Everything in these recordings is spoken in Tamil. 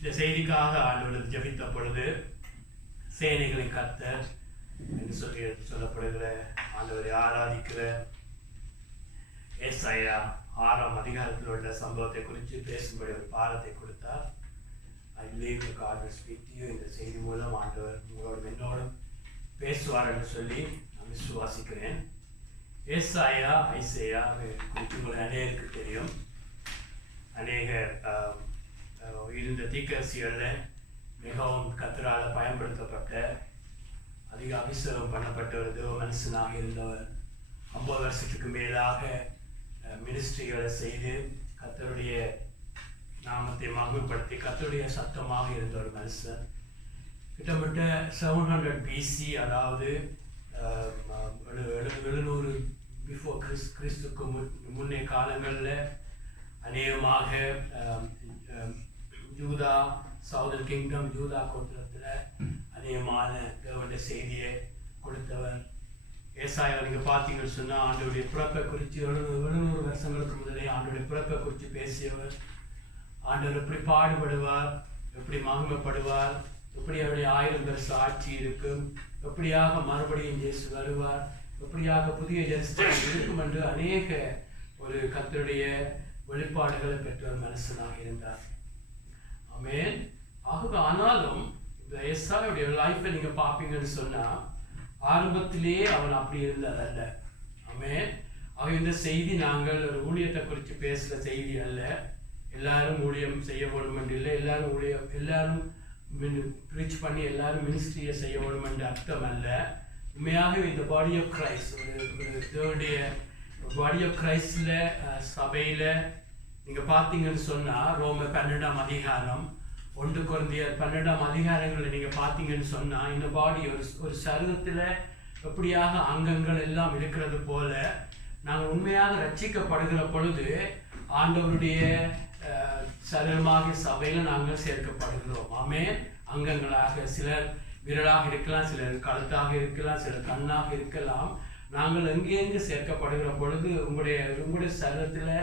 இந்த செய்திக்காக ஆண்டவர் ஜெபித்த பொழுது சேனைகளின் கர்த்தர் என்று சொல்லப்படுகிற ஆண்டவரை ஆராதிக்கிற ஏசாயா 6ஆம் அதிகாரத்தில் உள்ள சம்பவத்தை குறித்து பேசும்படி ஒரு பாடத்தை கொடுத்தார். I believe God will speak to you. இந்த செய்தி மூலம் ஆண்டவர் உங்களோடும் என்னோடும் பேசுவார் என்று சொல்லி நான் விசுவாசிக்கிறேன். ஏசாயா ஐசையா குறித்து உங்கள் அநேகருக்கு தெரியும். அநேக இருந்த தீர்க்கதரிசிகளில் மிகவும் கர்த்தரால் பயன்படுத்தப்பட்ட அதிக அபிஷேகம் பண்ணப்பட்ட ஒரு தேவ மனுஷனாக இருந்தவர். 50 வருஷத்துக்கு மேலாக மினிஸ்ட்ரிகளை செய்து கர்த்தருடைய நாமத்தை மகிமைப்படுத்தி கர்த்தருடைய சத்தமாக இருந்த ஒரு மனுஷன். கிட்டத்தட்ட 700 BC, அதாவது 700 பிஃபோர் கிறிஸ்துக்கு முன்னே காலங்களில் அநேகமாக யூதா சவுதர்ன் கிங்டம் யூதா கோத்திரத்தில் அநேகமான தேவனுடைய செய்தியை கொடுத்தவர். ஏசாயா நீங்கள் பார்த்தீங்கன்னு சொன்னால் ஆண்டவருடைய பிறப்பை குறித்து 700 வருஷங்களுக்கு முதலே ஆண்டவருடைய பிறப்பை குறித்து பேசியவர். ஆண்டவர் எப்படி பாடுபடுவார், எப்படி மகிமைப்படுவார், எப்படி அவருடைய 1000 வருஷ ஆட்சி இருக்கும், எப்படியாக மறுபடியும் இயேசு வருவார், எப்படியாக புதிய ஜெருசலேம் இருக்கும் என்று அநேக ஒரு கர்த்தருடைய வெளிப்பாடுகளை பெற்ற ஒரு மனுஷனாக இருந்தார். ஆமென். ஆகவே ஆனாலும் இந்த ஏசாயாவுடைய லைஃப்பை நீங்கள் பார்ப்பீங்கன்னு சொன்னால் ஆரம்பத்திலேயே அவன் அப்படி இருந்தார் அல்ல. ஆமென். ஆக இந்த செய்தி நாங்கள் ஒரு ஊழியத்தை குறித்து பேசுகிற செய்தி அல்ல. எல்லாரும் ஊழியம் செய்ய வேணும் என்று இல்லை, எல்லாரும் ப்ரீச் பண்ணி எல்லாரும் மினிஸ்ட்ரியை செய்ய வேணும் என்ற அர்த்தம் அல்ல. உண்மையாகவே இந்த பாடி ஆஃப் கிரைஸ்ட் ஒரு தேவனுடைய பாடி ஆஃப் கிரைஸ்டில் சபையில் நீங்கள் பார்த்தீங்கன்னு சொன்னால் ரோம 12ஆம் அதிகாரம் 1 கொரிந்தியர் 12ஆம் அதிகாரங்களில் நீங்கள் பார்த்தீங்கன்னு சொன்னால் இந்த பாடி ஒரு சரீரத்தில் எப்படியாக அங்கங்கள் எல்லாம் இருக்கிறது போல நாங்கள் உண்மையாக ரட்சிக்கப்படுகிற பொழுது ஆண்டவருடைய சரீரமாக சபையில் நாங்கள் சேர்க்கப்படுகிறோம். ஆமென். அங்கங்களாக சிலர் விரலாக இருக்கலாம், சிலர் கழுத்தாக இருக்கலாம், சிலர் கண்ணாக இருக்கலாம். நாங்கள் எங்கெங்கு சேர்க்கப்படுகிற பொழுது உங்களுடைய சரீரத்தில்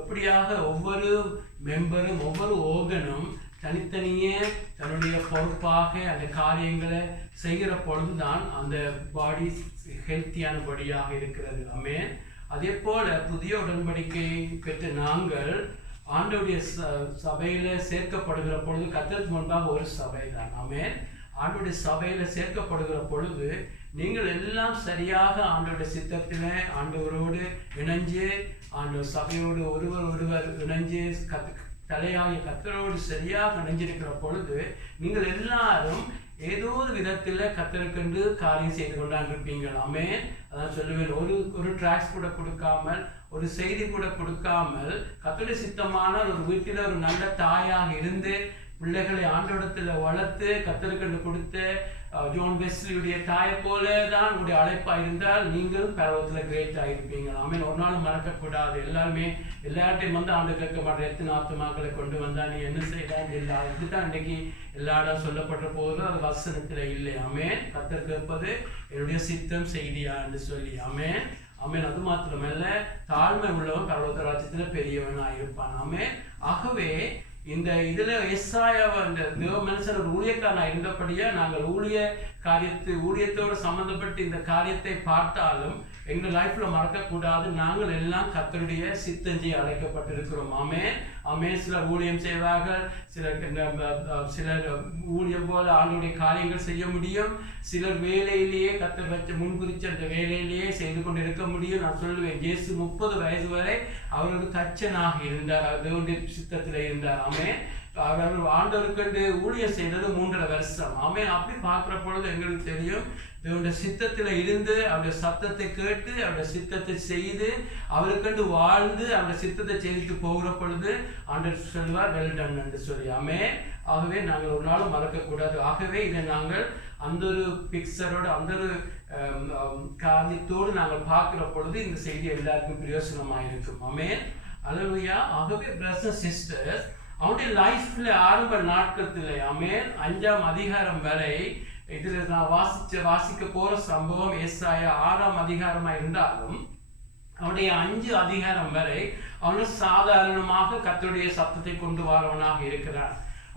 எப்படியாக ஒவ்வொரு மெம்பரும் ஒவ்வொரு ஓகனும் தனித்தனியே தன்னுடைய பொறுப்பாக அந்த காரியங்களை செய்கிற பொழுதுதான் அந்த பாடி ஹெல்த்தியான பாடியாக இருக்கிறது. ஆமென். அதே போல புதிய உடன்படிக்கை பெற்ற நாங்கள் ஆண்டவருடைய சபையில சேர்க்கப்படுகிற பொழுது கர்த்தருக்கு முன்பாக ஒரு சபை தான். ஆமென். ஆண்டவருடைய சபையில சேர்க்கப்படுகிற பொழுது நீங்கள் எல்லாம் சரியாக ஆண்டவருடைய சித்தத்தில் ஆண்டவரோடு இணைஞ்சு ஆண்டவர் சபையோடு ஒருவர் இணைஞ்சு தலையாகிய கர்த்தரோடு சரியாக இணைஞ்சிருக்கிற பொழுது நீங்கள் எல்லாரும் ஏதோ ஒரு விதத்தில் கர்த்தருக்கென்று காரியம் செய்து கொண்டாண்டிருப்பீங்க. ஆமென். அதான் சொல்லுவேன், ஒரு ட்ராக்ஸ் கூட கொடுக்காமல், ஒரு செய்தி கூட கொடுக்காமல் கர்த்தருடைய சித்தமான ஒரு வீட்டில் ஒரு நல்ல தாயாக இருந்து பிள்ளைகளை ஆண்டவரிடத்தில் வளர்த்து கர்த்தருக்கென்று கொடுத்த ஜோன் வெஸ்லியுடைய தாயை போல தான் உங்களுடைய அழைப்பாக இருந்தால் நீங்களும் பரவத்தில் கிரேட்டாக இருப்பீங்க. ஆமென். ஒரு நாளும் மறக்கக்கூடாது. எல்லார்ட்டையும் வந்து ஆண்டு கேட்க மாட்டேன், எத்தனை ஆத்துமாக்களை கொண்டு வந்தா நீ என்ன செய்யலாம் இல்லை. இப்படித்தான் இன்னைக்கு எல்லா இடம் சொல்லப்பட்ட போதும் அது வசனத்தில் இல்லை. ஆமென். கர்த்தர் கேட்பது என்னுடைய சித்தம் செய்தியா என்று சொல்லி. ஆமென். ஆமென். அது மாத்திரமல்ல, தாழ்மை உள்ளவன் பரலோக ராஜ்யத்தில் பெரியவனாக இருப்பான். ஆமென். ஆகவே இந்த இதுல ஏசாயா இந்த தேவ மனுஷன் ஒரு ஊழியக்காரனா இருந்தபடியா நாங்கள் ஊழியத்தோடு சம்பந்தப்பட்டு இந்த காரியத்தை பார்த்தாலும் எங்கள் லைஃப்ல மறக்கக்கூடாது. நாங்கள் எல்லாம் கர்த்தருடைய சித்தம் செய்ய அழைக்கப்பட்டிருக்கிறோம். ஆமென். ஆமென். சிலர் ஊழியம் செய்வார்கள், சிலர் ஊழியம் போல ஆண்டவருடைய காரியங்கள் செய்ய முடியும், சிலர் வேலையிலேயே கர்த்தர் வச்ச முன்குறிச்ச அந்த வேலையிலேயே செய்து கொண்டு இருக்க முடியும். நான் சொல்லுவேன், இயேசு 30 வயசு வரை அவர் ஒரு தச்சனாக இருந்தார், தேவனுடைய சித்தத்தில் இருந்தார். ஆமென். அவர் ஆண்டவருக்கு ஊழியம் செய்தது 3.5 வருஷம். ஆமென். அப்படி பார்க்கிற பொழுது எங்களுக்கு தெரியும், தேவனுடைய சித்தத்தில் இருந்து அவருடைய சத்தத்தை கேட்டு அவருடைய சித்தத்தை செய்து அவருக்கென்று வாழ்ந்து அவருடைய சித்தத்தை செய்துட்டு போகிற பொழுது ஆண்டவர் சொல்வார், வெல் டன் என்று சொல்லி. ஆமென். ஆகவே நாங்கள் ஒரு நாளும் மறக்கக்கூடாது. ஆகவே இதை நாங்கள் அந்த ஒரு பிக்சரோடு அந்த ஒரு காரியத்தோடு நாங்கள் பார்க்கிற பொழுது இந்த செய்தி எல்லாருக்கும் பிரயோசனமாக இருக்கும். ஆமென். அல்லேலூயா. ஆகவே பிரதர்ஸ் அண்ட் சிஸ்டர்ஸ், அவனுடைய லைஃப்ல ஆரம்ப நாட்கத்தில் ஆமென் 5ஆம் அதிகாரம் வரை இதில் நான் வாசிக்க போற சம்பவம் ஏசாயா 6ஆம் அதிகாரமா இருந்தாலும் அவனுடைய 5 அதிகாரம் வரை அவனு சாதாரணமாக கர்த்தருடைய சத்தத்தை கொண்டு வரவனாக இருக்கிறான்.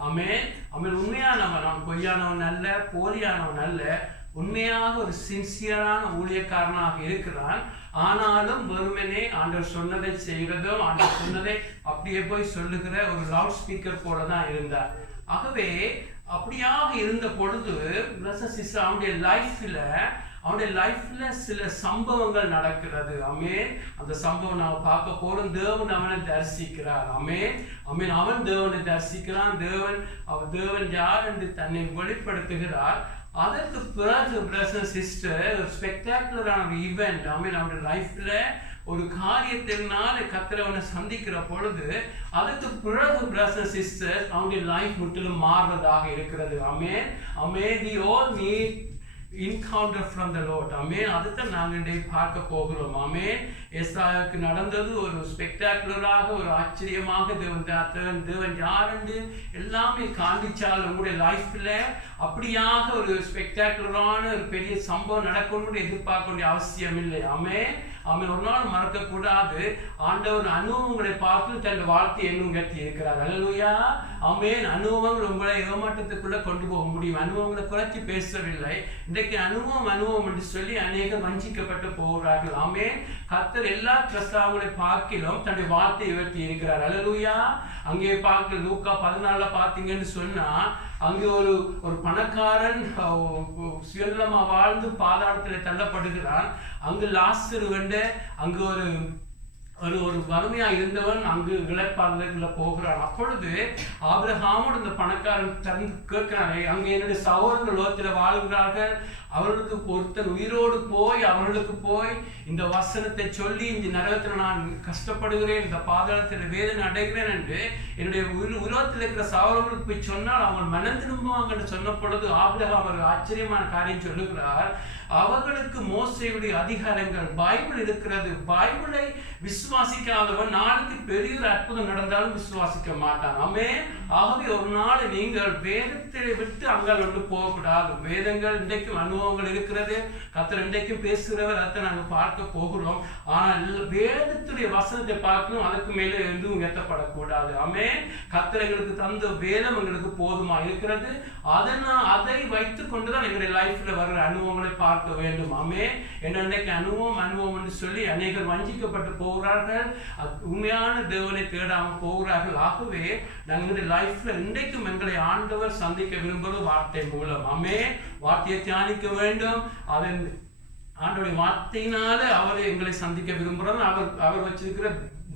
ஆமென். ஆமென். உண்மையானவன், அவன் பொய்யானவன் அல்ல, போலியானவன் அல்ல, உண்மையாக ஒரு சின்சியரான ஊழியக்காரனாக இருக்கிறான். ஆனாலும் வெறுமனே ஆண்டவர் சொன்னதை செய்கிறதும் ஆண்டவர் சொன்னதை அப்படியே போய் சொல்லுகிற ஒரு லவுட் ஸ்பீக்கர் போல தான் இருந்தார். ஆகவே அப்படியாக இருந்த பொழுது அவனுடைய லைஃப்ல சில சம்பவங்கள் நடக்கிறது. ஆமென். அந்த சம்பவம் நாம பார்க்க போறோம். தேவன் அவனை தரிசிக்கிறார். ஆமென். ஆமென். அவன் தேவனை தரிசிக்கிறான். தேவன் யார் என்று தன்னை வெளிப்படுத்துகிறார். அதற்கு பிறகு பிரதர் சிஸ்டர் ஒரு ஸ்பெக்டாகுலரான ஈவெண்ட். ஆமென். அவனுடைய லைஃப்ல ஒரு காரியத்தினால கர்த்தரவனை சந்திக்கிற பொழுது அதற்கு பிறகு பிரதர் சிஸ்டர் அவனுடைய லைஃப் முற்றிலும் மாறுவதாக இருக்கிறது. ஆமென். ஆமென். We all need encounter from the Lord. ஆமென். அதுதான் நாங்கள் இன்றைக்கு பார்க்க போகிறோம். ஆமென். ஏசாயாவுக்கு நடந்தது ஒரு ஸ்பெக்டாகுலராக, ஒரு ஆச்சரியமாக தேவன் யார் என்று எல்லாமே காண்பிச்சால் உங்களுடைய லைஃப்ல அப்படியாக ஒரு ஸ்பெக்டாகுலரான ஒரு பெரிய சம்பவம் நடக்கணும்னு எதிர்பார்க்க வேண்டிய அவசியம் இல்லை. ஆமென். ஆமென். ஒரு நாள் மறக்க கூடாது. ஆண்டவர் அனுபவங்களை பார்த்து தன் வாழ்க்கையை எங்கும் கட்டி இருக்கிறார். அல்லேலூயா. ஆமென். அனுபவங்கள் உங்களை ஏமாற்றத்துக்குள்ள கொண்டு போக முடியும். அனுபவங்களை குறைச்சி பேசவில்லை. இன்றைக்கு அனுபவம் என்று சொல்லி அநேகர் வஞ்சிக்கப்பட்டு போகிறார்கள். ஆமென். கர்த்தர் எல்லா கிறிஸ்தவங்களை பார்க்கிலும் தன்னுடைய வார்த்தையை உயர்த்தி இருக்கிறார். அல்லேலூயா. அங்கே பார்க்க லூக்கா 14 பார்த்தீங்கன்னு சொன்னா அங்கே ஒரு பணக்காரன் சுயநலமா வாழ்ந்து பாதாளத்தில் தள்ளப்படுகிறான். அங்கு லாசரு வந்து அங்கு ஒரு வறுமையா இருந்தவன் அங்கு இளைப்பாறுதலுக்குள்ள போகிறான். அப்பொழுது ஆபிரகாமோடு இந்த பணக்காரன் திறந்து கேட்கிறானே, அங்கே என்னுடைய சகோதரர்கள் லோகத்தில் வாழ்கிறார்கள், அவர்களுக்கு ஒருத்தன் உயிரோடு அவர்களுக்கு போய் இந்த வசனத்தை சொல்லி இந்த நரகத்தில் நான் கஷ்டப்படுகிறேன், இந்த பாதாளத்தில் வேதனை அடைகிறேன் என்று என்னுடைய உலகத்தில் இருக்கிற சகோதரர்களுக்கு போய் சொன்னால் அவங்க மனம் திரும்புவாங்கன்னு சொன்ன பொழுது ஆபிரகாம் ஒரு ஆச்சரியமான காரியம் சொல்லுகிறார். அவர்களுக்கு மோசேயுடைய அதிகாரங்கள் பைபிள் இருக்கிறது. பைபிளை விசுவாசிக்காதவன் நாளைக்கு பெரிய ஒரு அற்புதம் நடந்தாலும் விசுவாசிக்க மாட்டான். ஆமென். ஆகவே ஒரு நாள் நீங்கள் வேதத்தை விட்டு அங்கால் ஒன்று போகக்கூடாது. வேதங்கள் இன்றைக்கும் அனுபவங்கள் இருக்கிறது. கர்த்தர் இன்றைக்கும் பேசுகிறவர், அதை நாங்கள் பார்க்க போகிறோம். ஆனால் வேதத்துடைய வசனத்தை பார்க்கணும், அதுக்கு மேலே எதுவும் எத்தப்படக்கூடாது. ஆமென். கர்த்தர் எங்களுக்கு தந்த வேதம் எங்களுக்கு போதுமா இருக்கிறது. அதை வைத்துக் கொண்டுதான் எங்களுடைய லைஃப்ல வர்ற அனுபவங்களை பார்க்க வேண்டும். ஆமென். இன்றைக்கு அனுபவம் என்று சொல்லி அநேகர் வஞ்சிக்கப்பட்டு போகிறார்கள். உண்மையான தேவனை தேடாமல் போகிறார்கள். ஆகவே நாங்கள் லைஃப்ல இன்றைக்கும் எங்களை ஆண்டவர் சந்திக்க விரும்புவது வார்த்தை மூலம். ஆமென். வார்த்தையை தியானிக்க வேண்டும். அதன் ஆண்டவருடைய வார்த்தையினால அவரை எங்களை சந்திக்க விரும்புகிறோம். அவர் வச்சிருக்கிற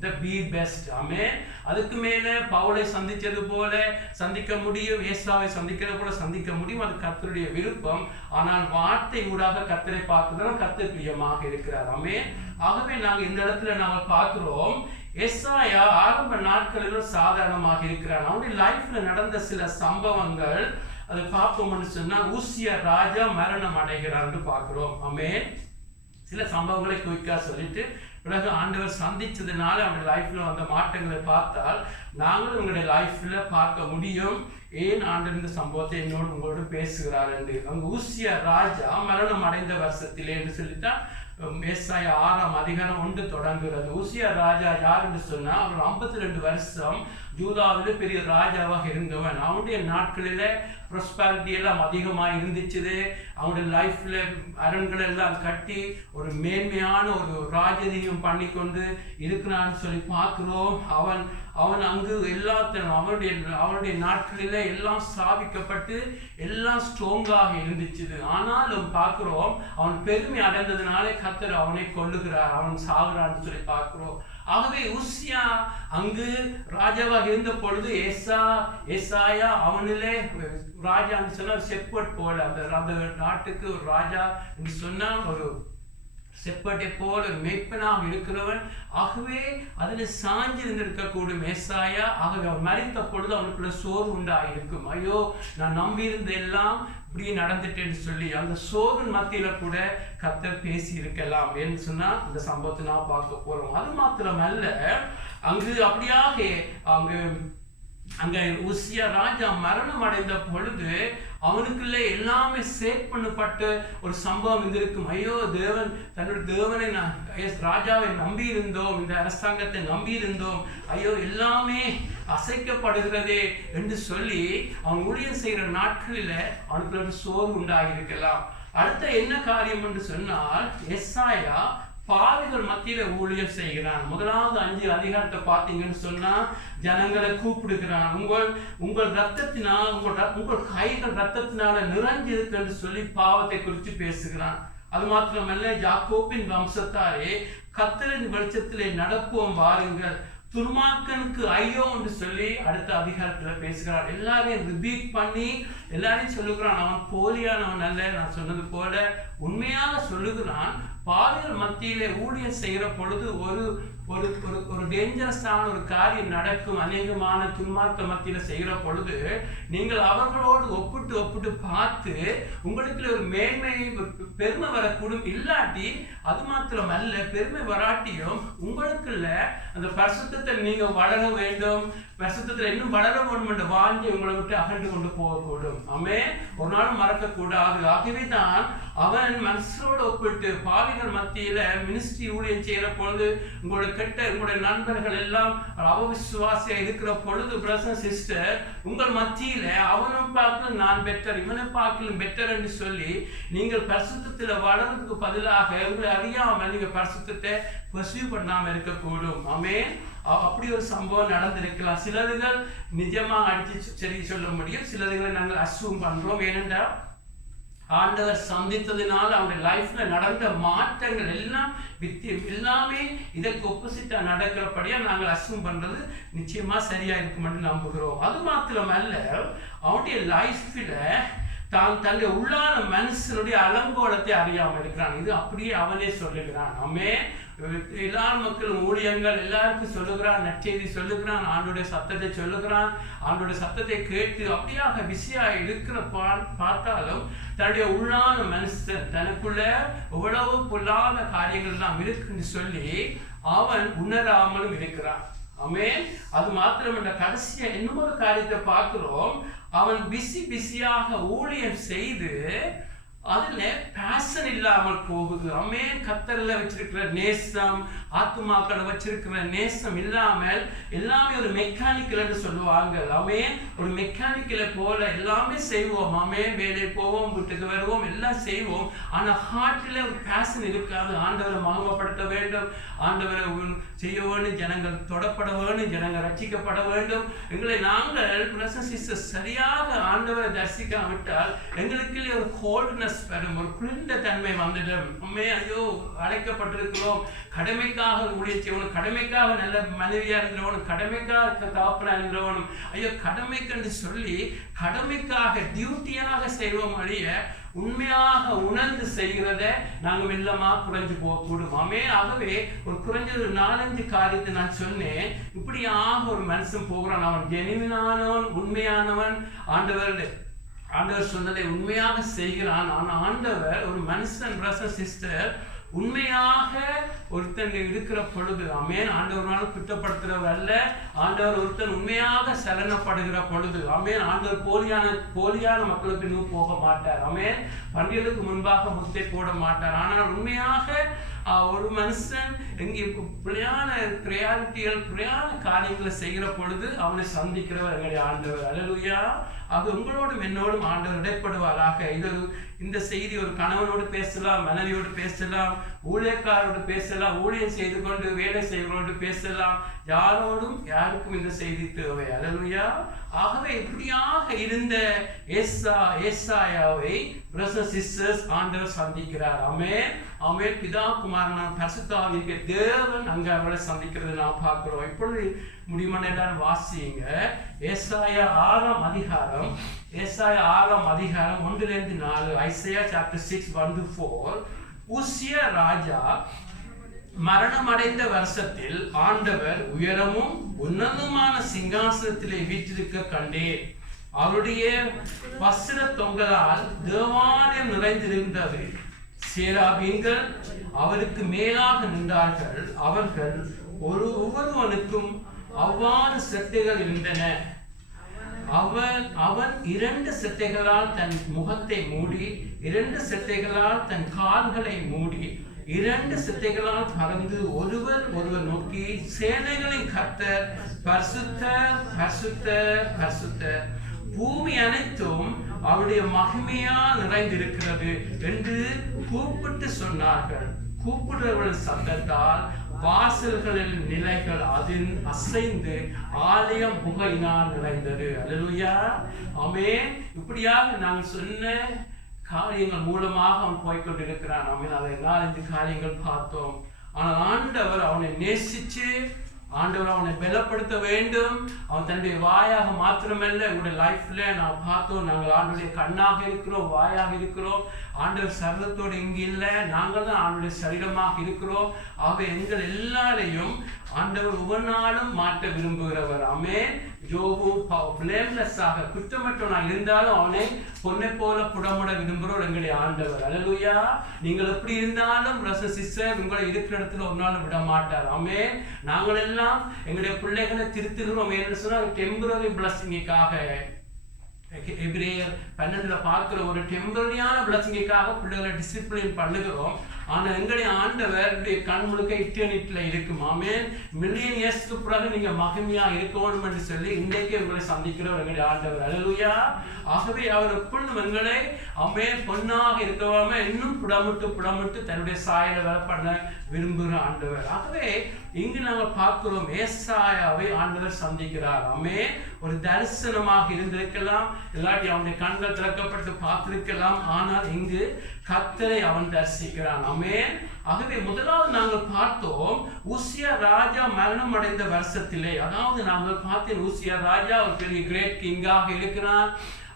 the be best. ஆமென். அதுக்கு மேல பவுலை சந்திச்சது போல சந்திக்க முடியும், ஏசாவை சந்திக்கிறது போல சந்திக்க முடியும். அது கர்த்தருடைய விருப்பம். ஆனால் வார்த்தை ஊடாக கர்த்தரை பார்க்கதான் கர்த்தர் பிரியமாக இருக்கிறார். ஆமென். ஆகவே நாங்கள் இந்த இடத்துல நாங்கள் பார்க்கிறோம், ஏசாயா ஆரம்ப நாட்களிலும் சாதாரணமாக இருக்கிறார். அவனுடைய லைஃப்ல நடந்த சில சம்பவங்கள் அதை பார்ப்போம்னு சொன்னா ஊசியா ராஜா மரணம் அடைகிறான்னு பார்க்கிறோம். ஆமென். சில சம்பவங்களை குயிக்கா சொல்லிட்டு பிறகு ஆண்டவர் சந்திச்சதுனால அவனுடைய லைஃப்ல வந்த மாற்றங்களை பார்த்தால் நாங்களும் உங்களுடைய லைஃப்ல பார்க்க முடியும். ஏன் ஆண்டவர் இந்த சம்பவத்தை உங்களோடு பேசுகிறார் என்று. அங்கு ஊசியா ராஜா மரணம் அடைந்த வருஷத்திலே என்று சொல்லித்தான் ஏசாயா 6ஆம் அதிகாரம் 1 தொடங்குகிறது. ஊசியா ராஜா யார் என்று சொன்னா அவர் 52 வருஷம் யூதாவிலே பெரிய ராஜாவாக இருந்தவன். அவனுடைய நாட்களில ப்ராஸ்பரிட்டி எல்லாம் அதிகமாக இருந்துச்சு. அவனுடைய லைஃப்ல அரண்கள் எல்லாம் கட்டி ஒரு மேன்மையான ஒரு ராஜரீகம் பண்ணி கொண்டு இருக்கிறான்னு சொல்லி பார்க்கிறோம். அவன் அங்கு எல்லாத்தையும் அவனுடைய நாட்களில எல்லாம் ஸ்தாபிக்கப்பட்டு எல்லாம் ஸ்ட்ராங்காக இருந்துச்சு. ஆனாலும் பார்க்கிறோம் அவன் பெருமை அடைந்ததுனாலே கர்த்தர் அவனை கொல்லுகிறார், அவன் சாகுறான்னு சொல்லி பார்க்கிறோம். ஆகவே ஊசியா அங்கு ராஜாவாக இருந்த பொழுது ஏசாயா அவனிலே ராஜா சொன்னா செப்பட் போல அந்த நாட்டுக்கு ஒரு ராஜா என்று சொன்னா ஒரு செப்பட்டை போல ஒரு மேய்ப்பனாக இருக்கிறவன். ஆகவே அதில் சாஞ்சி இருந்திருக்கக்கூடும் ஏசாயா. ஆகவே அவன் மரித்த பொழுது அவனுக்குள்ள சோர்வு உண்டாயிருக்கும். ஐயோ நான் நம்பியிருந்த எல்லாம் இப்படி நடந்துட்டேன்னு சொல்லி அந்த சோர்வின் மத்தியில கூட கர்த்தர் பேசி இருக்கலாம் என்று சொன்னா இந்த சம்பவத்தை நான் பார்க்க போறோம். அது மாத்திரமல்ல, அங்கு அப்படியாக அங்கு அங்க உசியா ராஜா மரணம் அடைந்த பொழுது அவனுக்குள்ள எல்லாமே சேட் பண்ணப்பட்ட ஒரு சம்பவம் இருந்திருக்கும். ஐயோ தேவன், தன்னுடைய தேவனை ராஜாவை நம்பி இருந்தோம், இந்த அரசாங்கத்தை நம்பி இருந்தோம், ஐயோ எல்லாமே அசைக்கப்படுகிறதே என்று சொல்லி அவன் ஊழியம் செய்கிற நாட்களில அவனுக்கு ஒரு சோர்வு உண்டாகியிருக்கலாம். அடுத்த என்ன காரியம் என்று சொன்னால், எசாயா பாவிகள் மத்தியில ஊழியம் செய்கிறான். முதலாவது 5 அதிகாரத்தை பார்த்தீங்கன்னு சொன்னா ஜனங்களை கூப்பிடுகிறான். உங்கள் ரத்தத்தினால் உங்கள் கைகள் ரத்தத்தினால நிறைஞ்சிருக்கு என்று சொல்லி பாவத்தை குறித்து பேசுகிறான். அது மாத்திரமல்ல, யாக்கோபின் வம்சத்தாரே கர்த்தரின் வெளிச்சத்திலே நடப்போம் வாருங்கள், துன்மார்க்கனுக்கு ஐயோ என்று சொல்லி அடுத்த அதிகாரத்துல பேசுகிறான். எல்லாரையும் ரிபீட் பண்ணி எல்லாரையும் சொல்லுகிறான், அவன் போலியானவன் அல்ல. நான் சொன்னது போல உண்மையாக சொல்லுகிறான். பாவிகள் மத்தியிலே ஊழியம் செய்கிற பொழுது ஒரு ஒரு ஒரு டேஞ்சரஸான ஒரு காரியம் நடக்கும். அநேகமான துன்மார்க்க மத்தியில செய்கிற பொழுது நீங்கள் அவர்களோடு ஒப்பிட்டு பார்த்து உங்களுக்கு ஒரு மேன்மை பெருமை வரக்கூடும். இல்லாட்டி அது மாத்திரம் அல்ல, பெருமை வராட்டியும் உங்களுக்குள்ள அந்த பரிசுத்தத்தை நீங்க வளர வேண்டும், பரிசுத்தத்துல இன்னும் வளர வேண்டும் என்ற வாஞ்சி உங்களை விட்டு அகன்று கொண்டு போகக்கூடும். ஒரு நாள் மறக்க கூடாது. ஆகவே தான் அவன் மனசோடு ஒப்பிட்டு பாவிகள் மத்தியில மினிஸ்ட்ரி ஊழியம் செய்கிற பொழுது உங்களுடைய நண்பர்கள் எல்லாம் அவவிசுவாசியா இருக்கிற பொழுது, பிரதர் சிஸ்டர், உங்கள் மத்தியில அவனும் பார்க்கலும் நான் பெட்டர், இவனை பார்க்கலும் பெட்டர் என்று சொல்லி நீங்கள் பரிசுத்தத்துல வளர்றதுக்கு பதிலாக உங்களை அறியாமல் நீங்க பரிசுத்தத்தை பர்சியூ பண்ணாம இருக்கக்கூடும். அப்படி ஒரு சம்பவம் நடந்திருக்கலாம். சிலர்கள் நிஜமா அடிச்சு சரி சொல்ல முடியும், சிலர்களை நாங்கள் அசூம் பண்றோம். ஏனென்றால் ஆண்டவர் சந்தித்ததினால் அவருடைய லைஃப்ல நடந்த மாற்றங்கள் எல்லாம் எல்லாமே இதற்கு ஒப்போசிட்டா நடக்கிறபடியா நாங்கள் அசூம் பண்றது நிச்சயமா சரியா இருக்கும் என்று நம்புகிறோம். அது மாத்திரமல்ல, அவனுடைய லைஃப்ல தன்னுடைய உள்ளான மனுஷனுடைய அலங்கோலத்தை அறியாமல் இருக்கிறான். இது அப்படியே அவனே சொல்லுகிறான். எல்லா மக்களும் ஊழியங்கள் எல்லாருக்கும் சொல்லுகிறான், நற்செய்தி சொல்லுகிறான், ஆண்டோடைய சத்தத்தை சொல்லுகிறான். ஆண்டோடைய சத்தத்தை கேட்டு அப்படியாக பிஸியா இருக்கிற பார்த்தாலும் தன்னுடைய உள்ளான மனுஷன் தனக்குள்ள எவ்வளவு பொல்லாத காரியங்கள் எல்லாம் இருக்குன்னு சொல்லி அவன் உணராமலும் இருக்கிறான். அது மாத்திரம் கடைசியா இன்னொரு காரியத்தை பார்க்கிறோம். அவன் பிஸியாக ஊழியம் செய்து அதுல பேஷன் இல்லாமல் போகுது. கர்த்தர்ல வச்சிருக்கிற நேசம், ஆத்துமாக்களை வச்சிருக்கிற நேசம் இல்லாமல் எல்லாமே ஒரு மெக்கானிக்கல் என்று சொல்லுவாங்க. ஒரு மெக்கானிக்கலை போல எல்லாமே செய்வோம். வேலை போவோம், வீட்டுக்கு வருவோம், எல்லாம் செய்வோம். ஆனா ஹார்ட்ல ஒரு பேஷன் இருக்காது. ஆண்டவரை மகிமைப்படுத்த வேண்டும், ஆண்டவரை செய்ய வேண்டும், ஜனங்கள் தொடப்பட வேண்டும், ஜனங்கள் ரட்சிக்கப்பட வேண்டும். எங்களை நாங்கள் சரியாக ஆண்டவரை தரிசிக்காவிட்டால் எங்களுக்கு ஒரு கோல்ட்னஸ் வரும், ஒரு குளிர்ந்த தன்மை வந்துடும். ஐயோ அழைக்கப்பட்டிருக்கிறோம், கடமைக்காக ஊழியம் செய்யணும், கடமைக்காக நல்ல மனைவியா இருக்கிறவனும், கடமைக்காக தாப்பனா இருக்கிறவனும், ஐயோ கடமைக்கு என்று சொல்லி கடமைக்காக டியூட்டியாக செய்வோம் அழிய உண்மையாக உணர்ந்து செய்கிறத நாங்கள் மெல்லமா குறைஞ்சு போகக்கூடும். ஆகவே ஒரு குறைஞ்சது ஒரு 4-5 காரியத்தை நான் சொன்னேன். இப்படியாக ஒரு மனுஷன் போகிறான். அவன் ஜெனிவினானவன், உண்மையானவன், ஆண்டவர் சொன்னதை உண்மையாக செய்கிறான். ஆனால் ஆண்டவர் ஒரு மனுஷன் பிரதர் சிஸ்டர் உண்மையாக ஒருத்தன் இருக்கிற பொழுது ஆண்டவரால் குற்றப்படுத்துறவர் அல்ல. ஆண்டவர் ஒருத்தன் உண்மையாக சலனப்படுகிற பொழுது ஆண்டவர் போலியான மக்களுக்கு இன்னும் போக மாட்டார். பண்டிகைக்கு முன்பாக முத்தை போட மாட்டார். ஆனால் உண்மையாக ஒரு மனுஷன் எங்கே பிழையான ரியாலிட்டிகள், பிழையான காரியங்களை செய்கிற பொழுது அவனை சந்திக்கிறவர் எங்களுடைய ஆண்டவர். அல்லேலூயா. அது உங்களோடும் என்னோடும் ஆண்டவர் இடைப்படுவாராக. இந்த செய்தி ஒரு கணவனோடு பேசலாம், மனைவியோடு பேசலாம், ஊழியக்காரோடு பேசலாம், ஊழியம் செய்து கொண்டு வேலை செய்வதோடு பேசலாம். யாருக்கும் இந்த செய்தி தேவை. அல்லேலூயா. ஆகவே இப்படியாக இருந்த ஏசாயாவை பிரதர்ஸ் சிஸ்டர்ஸ் ஆண்டவர் சந்திக்கிறார். பிதா குமாரன் பரிசுத்த ஆவியாகிய தேவன் அங்க அவளை சந்திக்கிறது நாம் பார்க்கிறோம். இப்பொழுது முடியுமான வாசிங்க. ஏசாயா 6ஆம் அதிகாரம் 1-4. Isaiah chapter 6 1-4. உசியா ராஜா மரணமடைந்த வருஷத்தில் ஆண்டவர் உயரமும் உன்னதமான சிங்காசனத்திலே வீற்றிருக்க கண்டேன். அவருடைய வஸ்திர தொங்கலால் தேவாலயம் நிறைந்திருந்தது. சேராபீன்கள் அவருக்கு மேலாக நின்றார்கள். அவர்கள் ஒவ்வொருவனுக்கும் அவ்வாறு செட்டைகள் இருந்தன. அவன் 2 செட்டைகளால் தன் முகத்தை மூடி, 2 செட்டைகளால் தன் கால்களை மூடி, 2 செட்டைகளால் பறந்து ஒருவர் நோக்கி, சேனைகளின் கர்த்தர் பரிசுத்தர், பரிசுத்தர், பரிசுத்தர், பூமி அனைத்தும் அவருடைய மகிமையால் நிறைந்திருக்கிறது என்று கூப்பிட்டு சொன்னார்கள். கூப்பிடுறவர்கள் சத்தத்தால் வாசல்களில் நிலைகள் அதில் அசைந்து ஆலயம் புகையினால் நிறைந்தது. அல்லேலூயா, ஆமென். இப்படியாக நாங்கள் சொன்ன காரியங்கள் மூலமாக அவன் போய்கொண்டிருக்கிறான். ஆமென். அதை 4-5 காரியங்கள் பார்த்தோம். ஆனால் ஆண்டவர் அவனை நேசிச்சு, ஆண்டவர் அவனை பலப்படுத்த வேண்டும். அவன் தன்னுடைய வாயாக மாத்திரமல்ல, உங்களுடைய லைஃப்ல நான் பார்த்தோம், நாங்கள் ஆண்டுடைய கண்ணாக இருக்கிறோம், வாயாக இருக்கிறோம். ஆண்டவர் சரீரத்தோடு இங்கு இல்லை, நாங்கள் தான் ஆண்டுடைய சரீரமாக இருக்கிறோம். ஆகவே எங்கள் எல்லாரையும் ஆண்டவர் ஒவ்வொரு நாளும் மாற்ற விரும்புகிறவர். ஆமென். யோபு பிளேம்லெஸ்ஸாக குற்றமற்றவனாக இருந்தாலும் அவனை பொன்னை போல புடமுட விரும்புகிறோர் எங்களுடைய ஆண்டவர். அல்லேலூயா. நீங்கள் எப்படி இருந்தாலும் சிஸ்டர் உங்களை இருக்கிற இடத்துல ஒரு நாள் விட மாட்டார். ஆமென். நாங்கள் எல்லாம் எங்களுடைய பிள்ளைகளை திருத்துகிறோம் என்று சொன்னால் டெம்பரரி பிளஸிங்காக, எபிரேயர் 12 பார்க்கிற ஒரு டெம்பரரியான பிளஸிங்காக பிள்ளைகளை டிசிப்ளின் பண்ணுகிறோம். ஆனால் எங்களுடைய ஆண்டவர் கண் முழுக்க இட்டர்னிட்டில இருக்கும். ஆமென். மில்லியன் இயர்ஸ்க்கு பிறகு நீங்க மகிமையா இருக்கணும் என்று சொல்லி இன்றைக்கு உங்களை சந்திக்கிறவர் எங்களுடைய ஆண்டவர். அல்லேலூயா. ஆகவே அவர் எப்பொழுதும் எங்களை ஆமென் பொன்னாக இருக்கவாம இன்னும் புடமிட்டு தன்னுடைய சாயலை வேலை பண்ண விரும்புகிற ஆண்டவர். ஆகவே இங்கு நாங்கள் பார்க்கிறோம், ஏசாயாவை ஆண்டவர் சந்திக்கிறார். ஆமென். ஒரு தரிசனமாக இருந்திருக்கலாம், இல்லாட்டி அவனுடைய கண்கள் திறக்கப்பட்டு பார்த்திருக்கலாம். ஆனால் இங்கு கர்த்தரை அவன் தரிசிக்கிறான். ஆமென். ஆகவே முதலாவது நாங்கள் பார்த்தோம், உசியா ராஜா மரணம் அடைந்த வருஷத்திலே, அதாவது நாங்கள் பார்த்தோம் உசியா ராஜா ஒரு பெரிய கிரேட் கிங்காக இருக்கிறான்.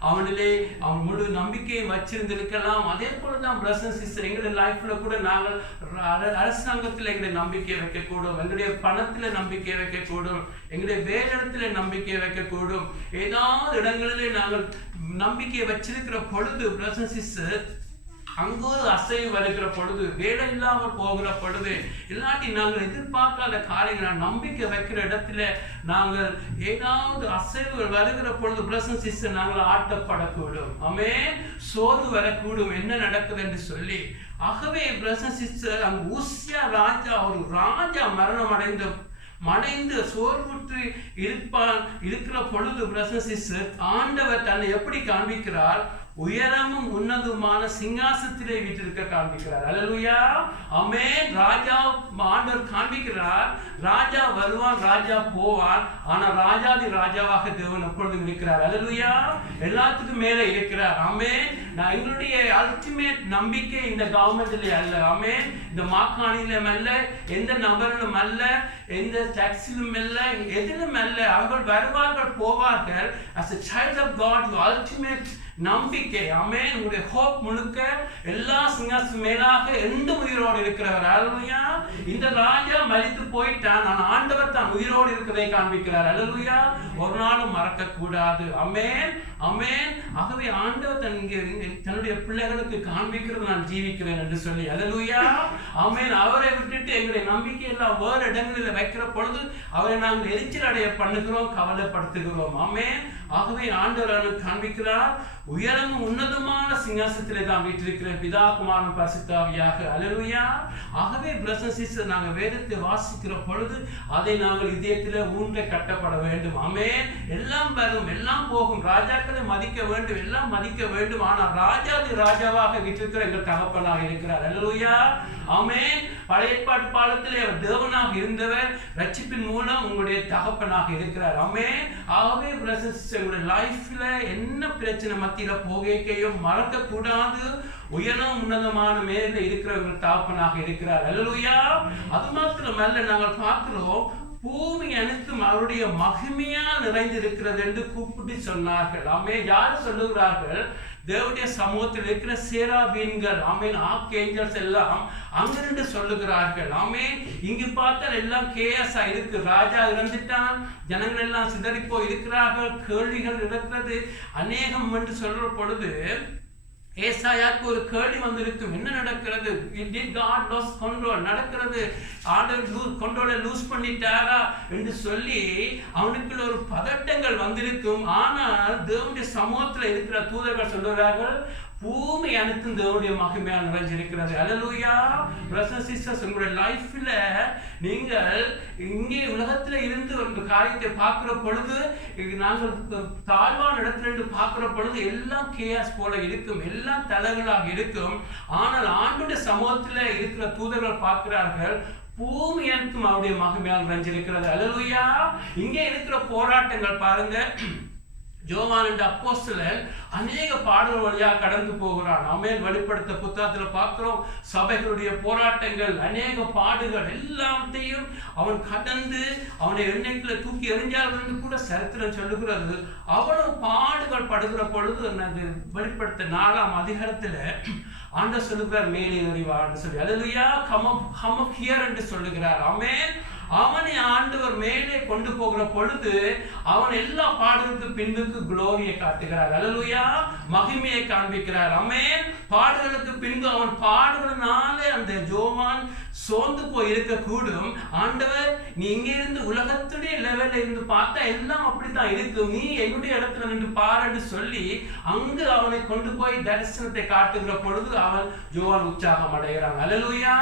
அவனிலே அவன் முழு நம்பிக்கையை வச்சிருந்திருக்கலாம். அதே போலதான் பிரதர்ஸ் சிஸ்டர், எங்களுடைய லைஃப்ல கூட நாங்கள் அரசாங்கத்தில் எங்களுடைய நம்பிக்கை வைக்கக்கூடும், எங்களுடைய பணத்துல நம்பிக்கை வைக்கக்கூடும், எங்களுடைய வேலையிடத்துல நம்பிக்கை வைக்கக்கூடும். ஏதாவது இடங்களிலே நாங்கள் நம்பிக்கையை வச்சிருக்கிற பொழுது பிரதர்ஸ் சிஸ்டர், அங்கு அசைவு வருகிற பொழுது, வேலை இல்லாமல் போகிற பொழுது, இல்லாட்டி நாங்கள் எதிர்பார்க்காத காரியங்கள் நம்பிக்கை வைக்கிற இடத்துல நாங்கள் ஏதாவது அசைவுகள் வருகிற பொழுது பிரதர்ஸ் சிஸ்டர் நாங்கள் ஆட்டப்படக்கூடும். ஆமென். சோர்வு வரக்கூடும், என்ன நடக்குது என்று சொல்லி. ஆகவே பிரதர்ஸ் சிஸ்டர், அங்கு உசியா ராஜா, ஒரு ராஜா மரணம் மடைந்து சோர்வுற்று இருக்கிற பொழுது பிரதர்ஸ் சிஸ்டர், ஆண்டவர் தன்னை எப்படி காண்பிக்கிறார்? உயரமும் உன்னதமான சிங்காசனத்திலே வீற்றிருக்க காண்பிக்கிறார். அல்லேலூயா. ஆமென். ராஜா ஆண்டவர் காண்பிக்கிறார். ராஜா வருவான், ராஜா போவான், ஆனா ராஜாதி ராஜாவாக தேவன் எப்பொழுதும் இருக்கிறார். அல்லேலூயா. எல்லாத்துக்கும் மேலே இருக்கிறார். ஆமென். நான் எங்களுடைய அல்டிமேட் நம்பிக்கை இந்த கவர்மெண்ட்ல அல்ல. ஆமென். இந்த மாகாணிலும் அல்ல, எந்த நபரிலும் அல்ல, எந்த டாக்ஸிலும் அல்ல, எதிலும் அல்ல. அவர்கள் வருவார்கள், போவார்கள். as a child of God, your ultimate நம்பிக்கை. ஆமென். உங்களுடைய ஹோப் முழுக்க எல்லா சிங்காசனம் மேலாக எந்த உயிரோடு இருக்கிறவர். அல்லேலூயா. இந்த ராஜா மரித்து போயிட்டான், ஆனால் ஆண்டவர் தான் உயிரோடு இருக்கிறதை காண்பிக்கிறார். அல்லேலூயா. ஒரு நாளும் மறக்க கூடாது. ஆமென். ஆமென். ஆகவே ஆண்டவர் தன்னுடைய பிள்ளைகளுக்கு காண்பிக்கிறது, நான் ஜீவிக்கிறேன் என்று சொல்லி. அல்லேலூயா. ஆமென். அவரை விட்டுட்டு எங்களுடைய நம்பிக்கை எல்லாம் வேறு இடங்களில் வைக்கிற பொழுது அவரை நாங்கள் எரிச்சல் அடைய பண்ணுகிறோம், கவலைப்படுத்துகிறோம். ஆமென். ஆகவே ஆண்டவர் காண்பிக்கிறார், உயரமும் உன்னதமான சிங்காசனத்திலே தான் வீற்றிருக்கிற பிதா குமாரன் பரிசுத்த ஆவியாக. அல்லேலூயா. ஆகவே பிரதர்ஸ் சிஸ்டர், நாங்கள் வேதத்தை வாசிக்கிற பொழுது அதை நாங்கள் இதயத்திலே ஊன்ற கட்டப்பட வேண்டும். ஆமென். எல்லாம் வரும், எல்லாம் போகும், ராஜாக்களை மதிக்க வேண்டும், எல்லாம் மதிக்க வேண்டும். ஆனால் ராஜாதி ராஜாவாக வீற்றிருக்கிற எங்கள் தகப்பனாக இருக்கிறார். அல்லேலூயா. ஆமென். பழைய ஏற்பாட்டு பாடத்திலே அவர் தேவனாக இருந்தவர், ரட்சிப்பின் மூலம் உங்களுடைய தகப்பனாக இருக்கிறார். ஆமென். ஆகவே பிரதர்ஸ் சிஸ்டர், உங்களுடைய லைஃப்ல என்ன பிரச்சனை மத்தியில போகையும் மறக்க கூடாது, உயரம் உன்னதமான மேல இருக்கிறவங்க தகப்பனாக இருக்கிறார். அல்லேலூயா. அது மாத்திரமல்ல, நாங்கள் பார்க்கிறோம், பூமி அனைத்தும் அவருடைய மகிமையால் நிறைந்து இருக்கிறது என்று கூப்பிட்டு சொன்னார்கள். ஆமென். யார் சொல்லுகிறார்கள்? தேவனுடைய சமூகத்தில் இருக்கிற சேராபீன்கள். ஆமென். ஆர்க்ஏஞ்சல்ஸ் எல்லாம் அங்கிருந்து சொல்லுகிறார்கள். ஆமென். இங்கு பார்த்தால் எல்லாம் கேஎஸ்ஆ இருக்கு. ராஜா இறந்துட்டான், ஜனங்கள் எல்லாம் சிதறி போய் இருக்கிறார்கள், கேள்விகள் இருக்கிறது அநேகம் என்று சொல்ற பொழுது ஏசாயாக்கு ஒரு கேள்வி வந்திருக்கும், என்ன நடக்கிறது? நடக்கிறது, ஆண்டவர் கண்ட்ரோலை லூஸ் பண்ணிட்டாரா என்று சொல்லி அவனுக்குள்ள ஒரு பதட்டங்கள் வந்திருக்கும். ஆனால் தேவனுடைய சமூகத்தில் இருக்கிற தூதர்கள் சொல்லுகிறார்கள், பூமி அனைத்தும் தேவனுடைய மகிமையால் நிறைஞ்சிருக்கிறது. அல்லேலூயா. பிரதர்ஸ் சிஸ்டர்ஸ், உங்களுடைய லைஃப்ல நீங்கள் இங்கே உலகத்துல இருந்து ஒரு காரியத்தை பார்க்கிற பொழுது, நாங்கள் தாழ்வான இடத்துல இருந்து பார்க்கிற பொழுது எல்லாம் கேஸ் போல இருக்கும், எல்லாம் தலைகளாக இருக்கும். ஆனால் ஆண்டுடைய சமூகத்துல இருக்கிற தூதர்கள் பார்க்கிறார்கள், பூமி அனைத்தும் அவருடைய மகிமையால் நிறைஞ்சிருக்கிறது. அல்லேலூயா. இங்கே இருக்கிற போராட்டங்கள் பாருங்க, யோவான் என்ற அப்போஸ்தலன் அநேக பாடல்கள் வழியாக கடந்து போகிறான். ஆமென். வெளிப்படுத்த புத்தகத்துல பார்க்கிறோம், சபைகளுடைய போராட்டங்கள், அநேக பாடுகள் எல்லாத்தையும் அவன் கடந்து அவனை எண்ணெய்க்குள்ள தூக்கி எறிஞ்சார்கள் என்று கூட சரித்திரம் சொல்லுகிறது. அவ்வளவு பாடுகள் படுகிற பொழுது வெளிப்படுத்த 4ஆம் அதிகாரத்துல ஆண்டவர் சொல்லுகிறார், மேலே எறிவான்னு சொல்லி. அல்லேலூயா. come up here என்று சொல்லுகிறார். ஆமென். அவனை ஆண்டவர் மேலே கொண்டு போகிற பொழுது அவன் எல்லா பாடுகளுக்கு பின்புக்கு குளோரியை காட்டுகிறார். அல்லேலூயா. மகிமையை காண்பிக்கிறார். ஆமென். பாடுகளுக்கு பின்பு அவன் பாடுகளினாலே அந்த யோவான் சோர்ந்து போய் இருக்க கூடும். ஆண்டவர், நீ இங்க இருந்து உலகத்துடைய லெவல்ல இருந்து பார்த்தா எல்லாம் அப்படித்தான் இருக்கும், நீ என்னுடைய இடத்துல நின்று பாருன்னு சொல்லி அங்கு அவனை கொண்டு போய் தரிசனத்தை காட்டுகிற பொழுது அவன் யோவான் உற்சாகம் அடைகிறான். அல்லேலூயா.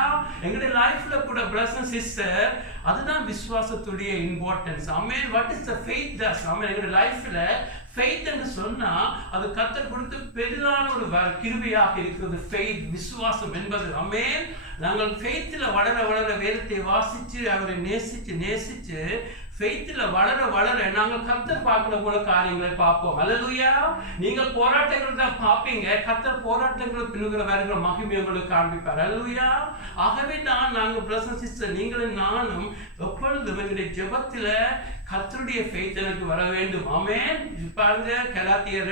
எங்களுடைய லைஃப்ல கூட பிரதர்ஸ் அண்ட் சிஸ்டர், அதுதான் விசுவாசத்துடைய importance. Amen. What is the faith does? Amen. எங்களுடைய லைஃப்ல ஃபெய்த் என்று சொன்னா அது கர்த்தர் கொடுத்து பெரிதான ஒரு கிருபையாக இருக்கிறது. ஃபெய்த், விசுவாசம் என்பது. ஆமென். நாங்கள் ஃபெய்த்ல வளர வளர வேதத்தை வாசிச்சு அவரை நேசிச்சு ஃபெய்த்ல வளர வளர நாங்கள் கர்த்தர் பார்க்கிற போல காரியங்களை பார்ப்போம். அல்லேலூயா. நீங்கள் போராட்டங்கள் தான் பார்ப்பீங்க, கர்த்தர் போராட்டங்கள் பின்னுகிற வருகிற மகிமை உங்களுக்கு காண்பிப்பார். அல்லேலூயா. ஆகவே தான் நாங்கள் பிரதர்ஸ் சிஸ்டர், நீங்களும் நானும் எப்பொழுதும் எங்களுடைய ஜெபத்துல கர்த்தருடைய ஃபெய்த் எனக்கு வர வேண்டும். ஆமென். பாருங்க, கலாத்தியர்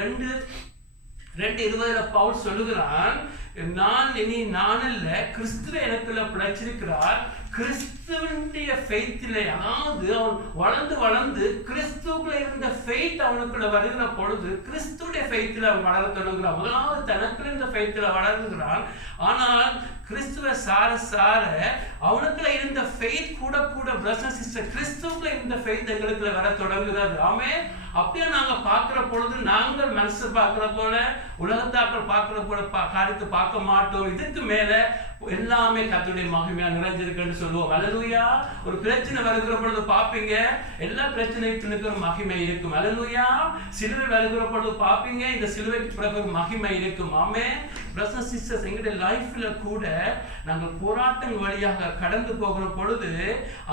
2:20 பவுல் சொல்லுகிறான், நான் இனி நான் அல்ல, கிறிஸ்துவ எனக்குள்ள பிழைச்சிருக்கிறார். கிறிஸ்துவனுடைய ஃபெய்த்திலே, அதாவது அவன் வளர்ந்து வளர்ந்து கிறிஸ்துவுக்குள்ள இருந்த ஃபெய்த் அவனுக்குள்ள வருகிற பொழுது கிறிஸ்துடைய ஃபெய்த்தில் அவன் வளர தொடங்குகிறான். முதலாவது தனக்குள்ள இருந்த ஃபெய்த்தில் வளர்கிறான். ஆனால் கிறிஸ்துவ சார சார அவனுக்குள்ள இருந்த ஃபெய்த் கூட பிரதர்ஸ் சிஸ்டர், கிறிஸ்துவுக்குள்ள இருந்த ஃபெய்த் எங்களுக்குள்ள வர தொடங்குகிறது. ஆமென். அப்படியே நாங்க பார்க்கிற பொழுது நாங்கள் மனசு பார்க்கிற போல, உலகத்தாக்கள் பார்க்கிற போல காரியத்தை பார்க்க மாட்டோம். இதுக்கு மேல எல்லாமே கர்த்தருடைய மகிமையா நிறைஞ்சிருக்குன்னு சொல்லுவோம். அல்லேலூயா. ஒரு பிரச்சனை வருகிற பொழுது பார்ப்பீங்க, எல்லா பிரச்சனைக்கு ஒரு மகிமை இருக்கும். அல்லேலூயா. சிலுவை வருகிற பொழுது பார்ப்பீங்க, இந்த சிலுவைக்கு பிறகு ஒரு மகிமை இருக்கும். ஆமென். பிரதர்ஸ் சிஸ்டர்ஸ், எங்களுடைய லைஃப்ல கூட நாங்கள் போராட்டங்கள் வழியாக கடந்து போகிற பொழுது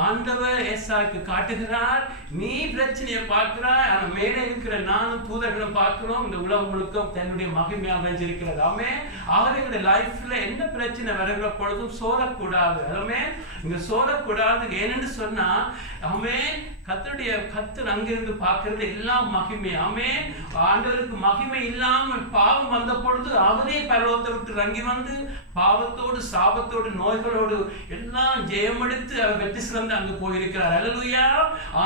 ஆண்டவர் ஏசாயாக்கு காட்டுகிறார், நீ பிரச்சனையை பார்க்கிறாய், ஆனா மேலே இருக்கிற நானும் தூதர்களும் பார்க்கிறோம், இந்த உலகம் முழுக்க தன்னுடைய மகிமையாக நிறைஞ்சிருக்கிறது. ஆமென். ஆகவே எங்களுடைய லைஃப்ல என்ன பிரச்சனை வருகிற பொழுதும் சோரக்கூடாது. ஆமென். இங்க சோரக்கூடாது. ஏனென்று சொன்னா, ஆமென், கர்த்தர் அங்கிருந்து பார்க்கிறது எல்லாம் மகிமை. ஆமென். ஆண்டவருக்கு மகிமை இல்லாமல் பாவம் வந்த பொழுது அவரே பரலோகத்தை விட்டு இறங்கி வந்து பாவத்தோடு சாபத்தோடு நோய்களோடு எல்லாம் ஜெயமெடுத்து அவர் வெற்றி சிறந்து அங்கு போயிருக்கிறார். அல்லேலூயா.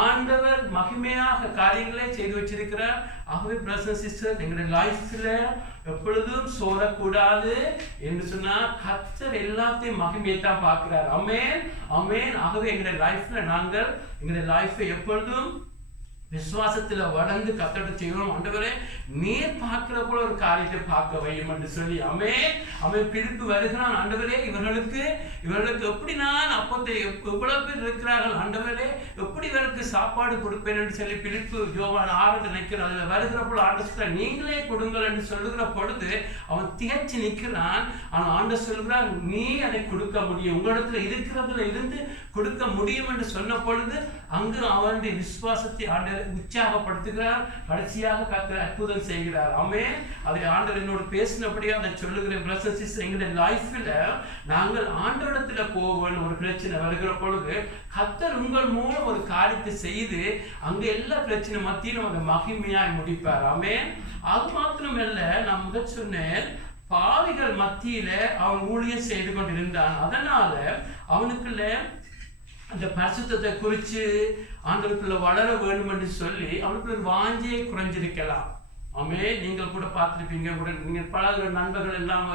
ஆண்டவர் மகிமையாக காரியங்களே செய்து வச்சிருக்கிறார். ஆகவே பிரதர்ஸ் சிஸ்டர், எங்களுடைய லைஃப்ல எப்பொழுதும் சோரக்கூடாது என்று சொன்னா கர்த்தர் எல்லாத்தையும் மகிமையை தான் பார்க்கிறார். ஆமென். ஆமென். ஆகவே எங்களுடைய லைஃப்ல நாங்கள் எங்களுடைய லைஃபை எப்பொழுதும் விசுவாசத்துல வளர்ந்து கர்த்தர்ட்ட செய்யணும். ஆண்டவரே, நீர் பார்க்கிற போல ஒரு காரியத்தை பார்க்க வையும் என்று சொல்லி அவன் பிடிப்பு வருகிறான். ஆண்டவரே, இவர்களுக்கு எப்படி நான் அப்பத்தை எவ்வளவு பேர் இருக்கிறார்கள், ஆண்டவரே எப்படி இவருக்கு சாப்பாடு கொடுப்பேன் என்று சொல்லி பிடிப்பு யோவான் 6 நினைக்கிறான். அதுல வருகிற போல ஆண்டவர் நீங்களே கொடுங்கள் என்று சொல்லுகிற பொழுது அவன் திகச்சு நிற்கிறான். ஆனால் ஆண்டவர் சொல்கிறான், நீ அதை கொடுக்க முடியும், உங்களிடத்துல இருக்கிறதுல இருந்து கொடுக்க முடியும் என்று சொன்ன பொழுது அங்கு அவனுடைய விசுவாசத்தை ஆண்டவர் உற்சாகப்படுத்துகிறார். கடைசியாக கர்த்தர் அற்புதம் செய்கிறார். ஆமென். அதை ஆண்டவர் என்னோடு பேசினபடியா அதை சொல்லுகிறேன். பிரதர்ஸ் சிஸ்டர், எங்களுடைய லைஃப்ல நாங்கள் ஆண்டவரிடத்துல போவோம். ஒரு பிரச்சனை வருகிற பொழுது கர்த்தர் உங்கள் மூலம் ஒரு காரியத்தை செய்து அங்க எல்லா பிரச்சனை மத்தியிலும் அதை மகிமையாய் முடிப்பார். ஆமென். அது மாத்திரமல்ல, நான் முதல் சொன்னேன், பாவிகள் மத்தியில அவன் ஊழியம் செய்து கொண்டிருந்தான். அதனால அவனுக்குள்ள அந்த பரிசுத்தத்தை குறித்து ஆண்டவருக்குள்ள வளர வேண்டும் என்று சொல்லி அவனுக்குள்ள வாஞ்சியை குறைஞ்சிருக்கலாம். ஆமே, நீங்கள் கூட பார்த்துருப்பீங்க, கூட நீங்கள் பழகுற நண்பர்கள் எல்லாம்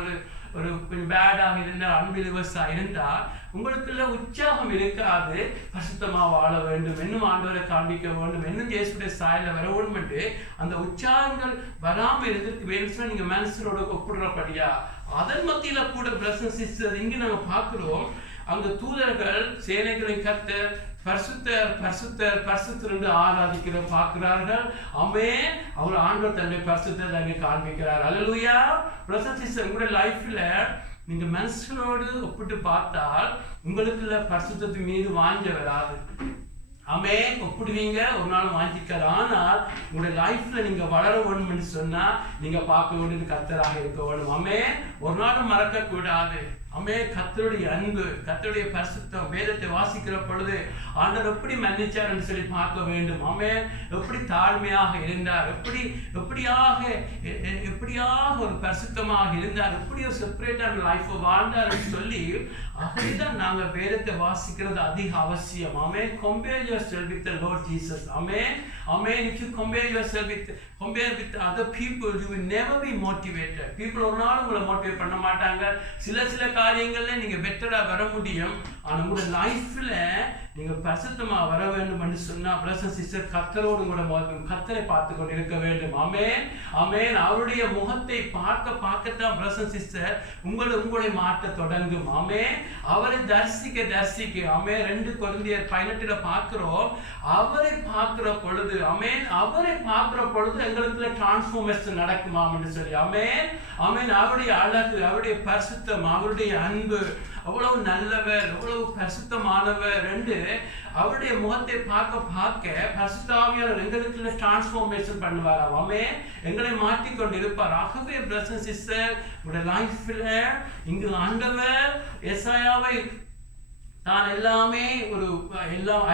ஒரு பேடாக இருந்தால், அன்பிலிவர்ஸாக இருந்தால் உங்களுக்குள்ள உற்சாகம் இருக்காது. பரிசுத்தமாக வாழ வேண்டும், இன்னும் ஆண்டவரை காண்பிக்க வேண்டும், இன்னும் இயேசுடைய சாயல வர வேண்டும் என்று அந்த உற்சாகங்கள் வராமல் இருந்திருக்கு வேணும்னா நீங்கள் மனுஷரோட ஒப்பிடுறபடியா. அதன் மத்தியில கூட பிரதர்ஸ் சிஸ்டர்ஸ் இங்கே நாங்கள் பார்க்கிறோம், அந்த தூதர்கள் சேனைகளின் கர்த்தர் பரிசுத்தர் பரிசுத்தர் பரிசுத்தர் என்று ஆராதிக்கிற பார்க்கிறார்கள். ஆமென். அவர் ஆண்டவர் தன்னுடைய பரிசுத்தத்தை அங்கே காண்பிக்கிறார். அல்லேலூயா. பிரதர்ஸ் சிஸ்டர், உங்களுடைய லைஃப்ல நீங்க மனுஷனோடு ஒப்பிட்டு பார்த்தால் உங்களுக்குள்ள பரிசுத்தத்தின் மீது வாஞ்ச வராது. ஆமென். ஒப்பிடுவீங்க, ஒரு நாள் வாங்கிக்கலாம். ஆனால் உங்களுடைய லைஃப்ல நீங்க வளர வேண்டும் என்று சொன்னா நீங்க பார்க்க வேண்டியது கர்த்தராக இருக்க வேண்டும். ஆமென். ஒரு நாளும் மறக்க கூடாது. ஆமென். கர்த்தருடைய அன்பு, கர்த்தருடைய பரிசுத்தம், வேதத்தை வாசிக்கிற பொழுது ஆண்டவர் எப்படி மன்னிச்சார் என்று சொல்லி பார்க்க வேண்டும். ஆமென். எப்படி தாழ்மையாக இருந்தார், எப்படியாக ஒரு பரிசுத்தமாக இருந்தார், எப்படி ஒரு செப்பரேட்டான லைஃப் வாழ்ந்தார் என்று சொல்லி அப்படிதான் நாங்க வேதத்தை வாசிக்கிறது அதிக அவசியம். ஆமென். compare yourself with the Lord Jesus. Amen. Amen. If you compare yourself with other people, you will never be motivated. People ஒரு நாள் உங்களை மோட்டிவேட் பண்ண மாட்டாங்க. சில காரியங்கள்ல நீங்க பெட்டரா வர முடியும். ஆனா உங்களோட லைஃப்ல நீங்க பரிசுத்தமா வர வேண்டும் என்று சொன்னா பிரதர்ஸ் சிஸ்டர் கர்த்தரோடு கூட கர்த்தரை பார்த்து கொண்டு இருக்க வேண்டும். ஆமென். ஆமென். அவருடைய முகத்தை பார்க்கத்தான் பிரதர்ஸ் சிஸ்டர் உங்களை மாற்ற தொடங்கும். ஆமென். அவரை தரிசிக்க ஆமென். 2 கொரிந்தியர் 18 பார்க்கிறோம். அவரை பார்க்கிற பொழுது ஆமென், அவரை பார்க்கிற பொழுது எங்களுக்குள்ள டிரான்ஸ்ஃபார்மேஷன் நடக்குமாம் என்று சொல்லி. ஆமென். ஆமென். அவருடைய அழகு, அவருடைய பரிசுத்தம், அவருடைய அன்பு, அவ்வளவு நல்லவர், அவ்வளவு பரிசுத்தமானவர் என்று அவருடைய முகத்தை பார்க்க பரிசுத்த ஆவியானவர் எங்களுக்குள்ள டிரான்ஸ்ஃபார்மேஷன் பண்ணுவார். ஆமென். எங்களை மாற்றிக்கொண்டு இருப்பார். ஆகவே பிரதர்ஸ் சிஸ்டர், உங்களுடைய லைஃப்ல இங்கு ஆண்டவர் எசாயாவை நான் எல்லாமே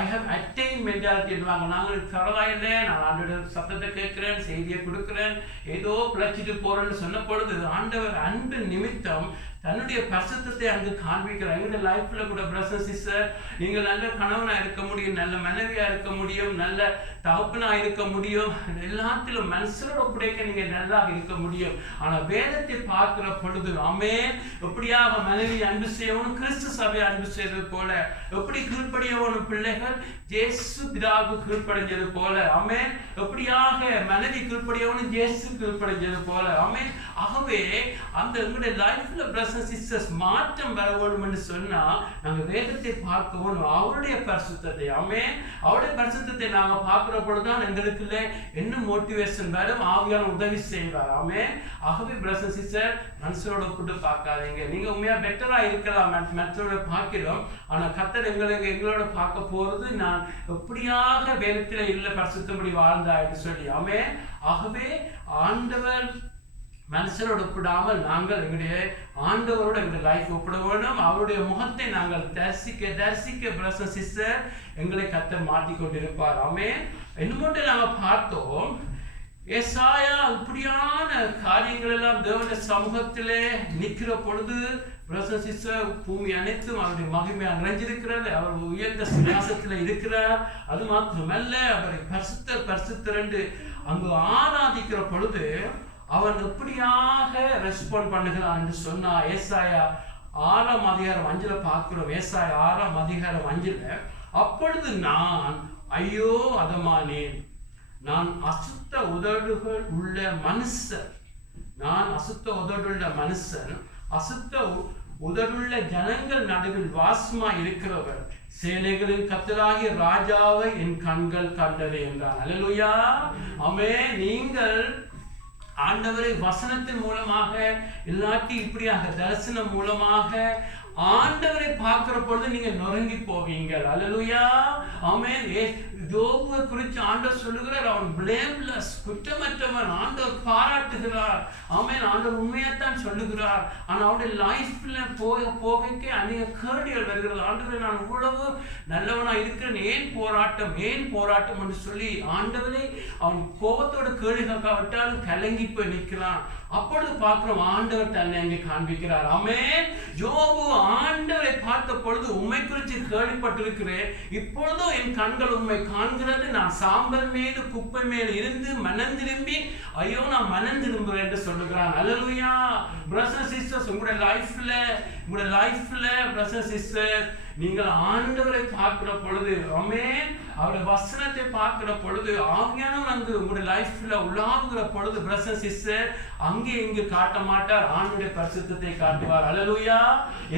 ஐ ஹவ் அட்டைன் மென்டாலிட்டி இருவாங்க. நாங்கள் பரவாயில்லை, நான் ஆண்டோட சத்தத்தை கேட்கிறேன், செய்தியை கொடுக்கிறேன், ஏதோ பிழைச்சிட்டு போறேன்னு சொன்ன பொழுது ஆண்டவர் அன்பு நிமித்தம் தன்னுடைய பரிசுத்தத்தை அங்கு காண்பிக்கிறார். எங்களுடைய லைஃப்ல கூட பிரதர்ஸ் சிஸ்டர், நீங்கள் நல்ல கணவனா இருக்க முடியும், நல்ல மனைவியா இருக்க முடியும், நல்ல தகப்பனா இருக்க முடியும், எல்லாத்திலும் மனுஷனோட ஒப்படைக்க நீங்க நல்லா இருக்க முடியும். ஆனா வேதத்தை பார்க்கிற பொழுது ஆமென், எப்படியாக மனைவி அன்பு செய்யணும், கிறிஸ்து சபை அன்பு செய்தது போல, எப்படி கீழ்ப்படியவனும் பிள்ளைகள் இயேசு பிதாவுக்கு கீழ்ப்படைஞ்சது போல, ஆமென், எப்படியாக மனைவி கீழ்ப்படியவனும் இயேசு கீழ்ப்படைஞ்சது போல. ஆமென். ஆகவே அந்த எங்களுடைய லைஃப்ல பிரதர்ஸ் சிஸ்டர்ஸ் மாற்றம் வர வேண்டும் என்று சொன்னா நாங்க வேதத்தை பார்க்க வேணும், அவருடைய பரிசுத்தத்தை. ஆமென். அவருடைய பரிசுத்தத்தை நாங்க பார்க்கிற பொழுதுதான் எங்களுக்குள்ள என்ன மோட்டிவேஷன் வரும், ஆவியான உதவி செய்வார். ஆமென். ஆகவே பிரதர்ஸ் சிஸ்டர், மனுஷரோட கூட்டு பார்க்காதீங்க. நீங்க உண்மையா பெட்டரா இருக்கலாம், மற்றவரோட பார்க்கிறோம். ஆனா கர்த்தர் எங்களோட பார்க்க போறது நான் எப்படியாக வேதத்தில இல்ல பரிசுத்தபடி வாழ்ந்தாய்னு சொல்லி. ஆமென். ஆகவே ஆண்டவர் மனுஷரோடு ஒப்பிடாமல் நாங்கள் எங்களுடைய ஆண்டவரோட எங்களுடைய லைஃப் ஒப்பிட வேண்டும். அவருடைய முகத்தை நாங்கள் தரிசிக்க பிரதர்ஸ் சிஸ்டர் எங்களை கர்த்தர் மாற்றிக்கொண்டிருப்பார். ஆமென். இன்னும் நாங்கள் பார்த்தோம், ஏசாயா இப்படியான காரியங்கள் எல்லாம் தேவனுடைய சமூகத்திலே நிற்கிற பொழுது பிரதர்ஸ் சிஸ்டர் பூமி அனைத்தும் அவருடைய மகிமையாக நிறைஞ்சிருக்கிறது. அவர் உயர்ந்த சிங்காசனத்தில் இருக்கிறார். அது மாத்திரமல்ல, அவரை பரிசுத்தர் என்று அங்கு ஆராதிக்கிற பொழுது அவன் எப்படியாக ரெஸ்பாண்ட் பண்ணுகிறான் என்று சொன்னா ஏசாயா 6:5 பார்க்கிறோம். ஏசாயா 6:5 அப்பொழுது நான் ஐயோ அதமானேன், நான் அசுத்த உதடுகள் உள்ள மனுஷன், அசுத்த உதடுள்ள ஜனங்கள் நடுவில் வாசமா இருக்கிறவர், சேனைகளின் கர்த்தராகிய ராஜாவை என் கண்கள் கண்டது என்றான். அல்லேலூயா. ஆமென். நீங்கள் ஆண்டவரை வசனத்தின் மூலமாக இல்லாட்டி இப்படியாக தரிசனம் மூலமாக ஆண்டவரை பார்க்கிற பொழுது நீங்க நொறுங்கி போவீங்க. அல்லேலூயா. ஆமென். யோபுவை குறித்து ஆண்டவர் சொல்லுகிறார், அவன் blameless, குற்றமற்றவன். ஆண்டவர் பாராட்டுகிறார். ஆமென். ஆண்டவர் உண்மையத்தான் சொல்லுகிறார். ஆனா அவனுடைய லைஃப்ல போகைக்கு அநேக கேடுகள் வருகிறது. ஆண்டவரை நான் இவ்வளவு நல்லவனா இருக்கிறேன், ஏன் போராட்டம் என்று சொல்லி ஆண்டவரை அவன் கோபத்தோட கேடுகாவிட்டாலும் கலங்கி போய் நிற்கிறான். அப்பொழுது பார்க்கிறோம் ஆண்டவர் தன்னை அங்கே காண்பிக்கிறார். ஆமென். யோபு ஆண்டவரை பார்த்த பொழுது உம்மை குறித்து கேள்விப்பட்டிருக்கிறேன், இப்பொழுதும் என் கண்கள் உம்மை காண்கிறது. நான் சாம்பல் மீது குப்பை மேல் இருந்து மனம் திரும்பி ஐயோ நான் மனம் திரும்புறேன் என்று சொல்லுகிறான். அல்லேலூயா. பிரதர்ஸ் அண்ட் சிஸ்டர்ஸ், உங்களுடைய லைஃப்ல பிரதர்ஸ் அண்ட் சிஸ்டர், நீங்கள் ஆண்டவரை பார்க்கிற பொழுது, ஆமென், அவருடைய வசனத்தை பார்க்கிற பொழுது, ஆவியானவர் அங்கு உங்களுடைய லைஃப்ல உள்ளாகுகிற பொழுது பிரதர்ஸ் அண்ட் சிஸ்டர் அங்கே இங்கு காட்ட மாட்டார், ஆண்டவருடைய பரிசுத்தத்தை காட்டுவார். அல்லேலூயா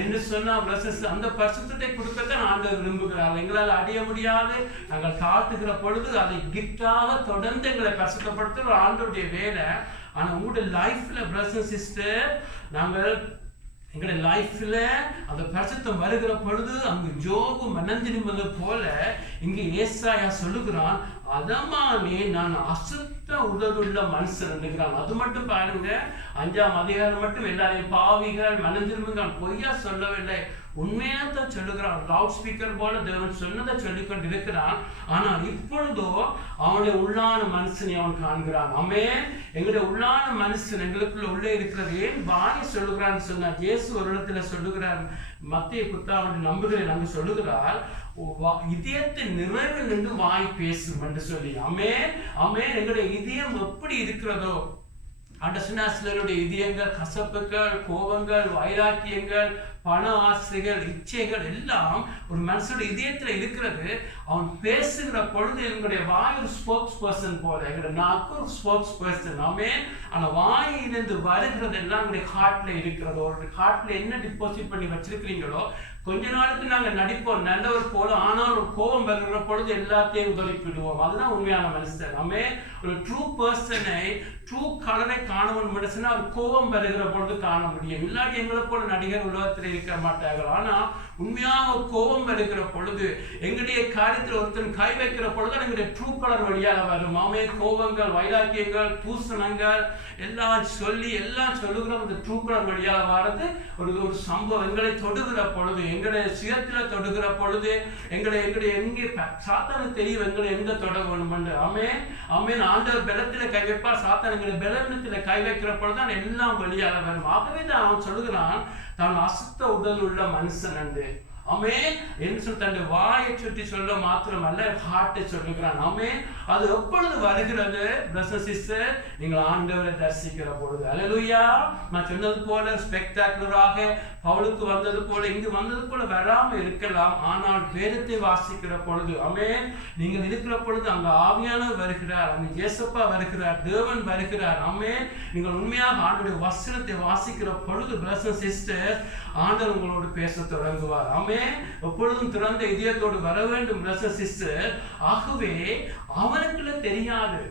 என்று சொன்னா பிரதர்ஸ், அந்த பரிசுத்தத்தை கொடுக்கத்தான் ஆண்டவர் விரும்புகிறார். எங்களால் அடைய முடியாது, நாங்கள் காட்டுகிற பொழுது அதை கிஃப்டாக தொடர்ந்து எங்களை பரிசுத்தப்படுத்துகிற ஆண்டவருடைய வேலை. ஆனா உங்களுடைய லைஃப்ல பிரதர்ஸ் அண்ட் சிஸ்டர், நாங்கள் எங்களுடைய லைஃப்ல அந்த பரிசுத்தம் வருகிற பொழுது அங்கு ஜோபு மனம் திரும்புவது போல இங்கு ஏசாயா சொல்லுகிறான், அதமானே நான் அசுத்த உடலுள்ள மனுஷன் என்கிறான். அது மட்டும் பாருங்க, 5ஆம் அதிகாரம் மட்டும் எல்லாரையும் பாவிகள் மனம் திரும்புங்க பொய்யா சொல்லவில்லை, உண்மையாத்தான் சொல்லுகிறான். லவுட் ஸ்பீக்கர் போல தேவன் சொன்னதை சொல்லிக்கொண்டு இருக்கிறான். ஆனால் இப்பொழுதோ அவனுடைய உள்ளான மனுஷனை அவன் காண்கிறான். ஆமென். எங்களுடைய உள்ளான மனுஷன் எங்களுக்குள்ள உள்ளே இருக்கிறது. ஏன் வாயை சொல்லுகிறான்னு சொன்னா, இயேசு ஒரு இடத்துல சொல்லுகிறார், மத்திய புத்தாவனை நம்புகிறேன் அங்கு சொல்லுகிறார், இதயத்தின் நிறைவில் நின்று வாய் பேசும் என்று சொல்லி. ஆமென், ஆமென். எங்களுடைய இதயம் எப்படி இருக்கிறதோ, சிலருடைய இதயங்கள் கசப்புகள், கோபங்கள், வைராக்கியங்கள், பண ஆசைகள், இச்சைகள் எல்லாம் ஒரு மனுஷனுடைய இதயத்துல இருக்கிறது. அவன் பேசுகிற பொழுது எங்களுடைய வாய் ஒரு ஸ்போக்ஸ் பர்சன் போல, எங்களுடைய நாக்கு ஒரு ஸ்போக்ஸ் பர்சன். ஆமென். ஆனா வாயிலிருந்து வருகிறது எல்லாம் எங்களுடைய ஹார்ட்ல இருக்கிறது. ஒரு ஹார்ட்ல என்ன டிபாசிட் பண்ணி வச்சிருக்கிறீங்களோ, கொஞ்ச நாளுக்கு நாங்க நடிப்போம் நல்லவர் போல, ஆனால் ஒரு கோபம் வருகிற பொழுது எல்லாத்தையும் உதவிப்பிடுவோம். அதுதான் உண்மையான மனுஷன். ஆமென். ஒரு ட்ரூ பர்சனை, ட்ரூ கலரை காணவன் மனுஷனா ஒரு கோபம் வருகிற பொழுது காண முடியும். இல்லாட்டி எங்களை போல நடிகர் உலகத்தில் இருக்க மாட்டார்கள். ஆனா உண்மையாக கோபம் வருகிற பொழுது, எங்களுடைய காரியத்தில் ஒருத்தன் கை வைக்கிற பொழுது எங்களுடைய ட்ரூ கலர் வழியாக வரும். ஆமென். கோபங்கள், வைராக்கியங்கள், தூசணங்கள் எல்லாம் சொல்லுகிற அந்த ட்ரூ கலர் வழியாக வர்றது ஒரு சம்பவம். எங்களை தொடுகிற பொழுது, எங்களுடைய சுயத்துல தொடுகிற பொழுது, எங்கே சாத்தானுக்கு தெரியும் எங்களை எங்க தொட வேணும் என்று. ஆமென், ஆமென். ஆண்டவர் பலத்தில கை வைப்பார், சாத்தான் எங்களுடைய பலவீனத்தில கை வைக்கிற பொழுதுதான் எல்லாம் வெளியாக வரும். ஆகவே தான் அவன் சொல்லுகிறான், தான் அசுத்த உடல் உள்ள மனுஷன் என்று. ஆமென் என்று தன்னுடைய வாயை சுற்றி சொல்ல மாத்திரமல்ல, ஹார்ட்டை சொல்லுகிறான். ஆமென். அது எப்பொழுது வருகிறது பிரதர்ஸ் சிஸ்டர்? நீங்கள் ஆண்டவரை தரிசிக்கிற பொழுது. அல்லேலூயா. நான் சொன்னது போல ஸ்பெக்டாகுலராக பவுலுக்கு வந்தது போல இங்கு வந்தது போல வராம இருக்கலாம், ஆனால் வேதத்தை வாசிக்கிற பொழுது, ஆமென், நீங்கள் இருக்கிற பொழுது அங்க ஆவியானவர் வருகிறார், அங்க இயேசுப்பா வருகிறார், தேவன் வருகிறார். ஆமென். நீங்கள் உண்மையாக ஆண்டவருடைய வசனத்தை வாசிக்கிற பொழுது பிரதர்ஸ் சிஸ்டர், ஆண்டவர் உங்களோடு பேச தொடங்குவார். ஆமென். எப்பொழுதும் திறந்த இதயத்தோடு வர வேண்டும் பிரதர்ஸ் சிஸ்டர். ஆகவே அவனுக்குள்ள தெரியாது,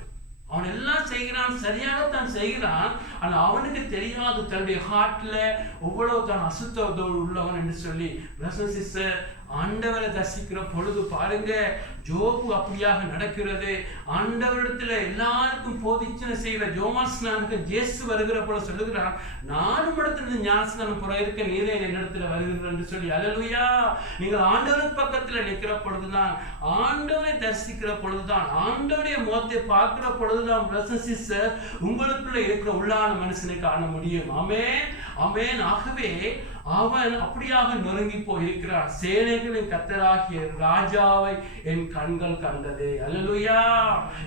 அவன் எல்லாம் செய்கிறான், சரியாகத்தான் செய்கிறான், ஆனா அவனுக்கு தெரியாது தன்னுடைய ஹார்ட்ல எவ்வளவு தான் அசுத்தத்தோடு உள்ளவன் என்று சொல்லி. பிரதர்ஸ் சிஸ்டர், ஆண்டவரை தரிசிக்கிற பொழுது பாருங்க, ஜோபு அப்படியாக நடக்கிறது. ஆண்டவரிடத்துல எல்லாருக்கும் போதிச்சனை செய்கிற ஜோமாஸ்நானுக்கு இயேசு வருகிற போல சொல்லுகிறான், 4 இடத்துல ஞானஸ்நானம் புற இருக்க நீரே என்னிடத்துல வருகிறது என்று சொல்லி. அல்லேலூயா. நீங்கள் ஆண்டவருக்கு பக்கத்துல நிற்கிற பொழுதுதான், ஆண்டவரை தரிசிக்கிற பொழுதுதான், ஆண்டவருடைய முகத்தை பார்க்கிற பொழுதுதான் பிரதர்ஸ் சிஸ்டர் உங்களுக்குள்ள இருக்கிற உள்ளான மனுஷனை காண முடியும். ஆமென், ஆமென். ஆகவே அவன் அப்படியாக நொறுங்கி போயிருக்கிறான். சேனைகளின் கர்த்தராகிய ராஜாவை என் கண்கள் கண்டது. அல்லேலூயா.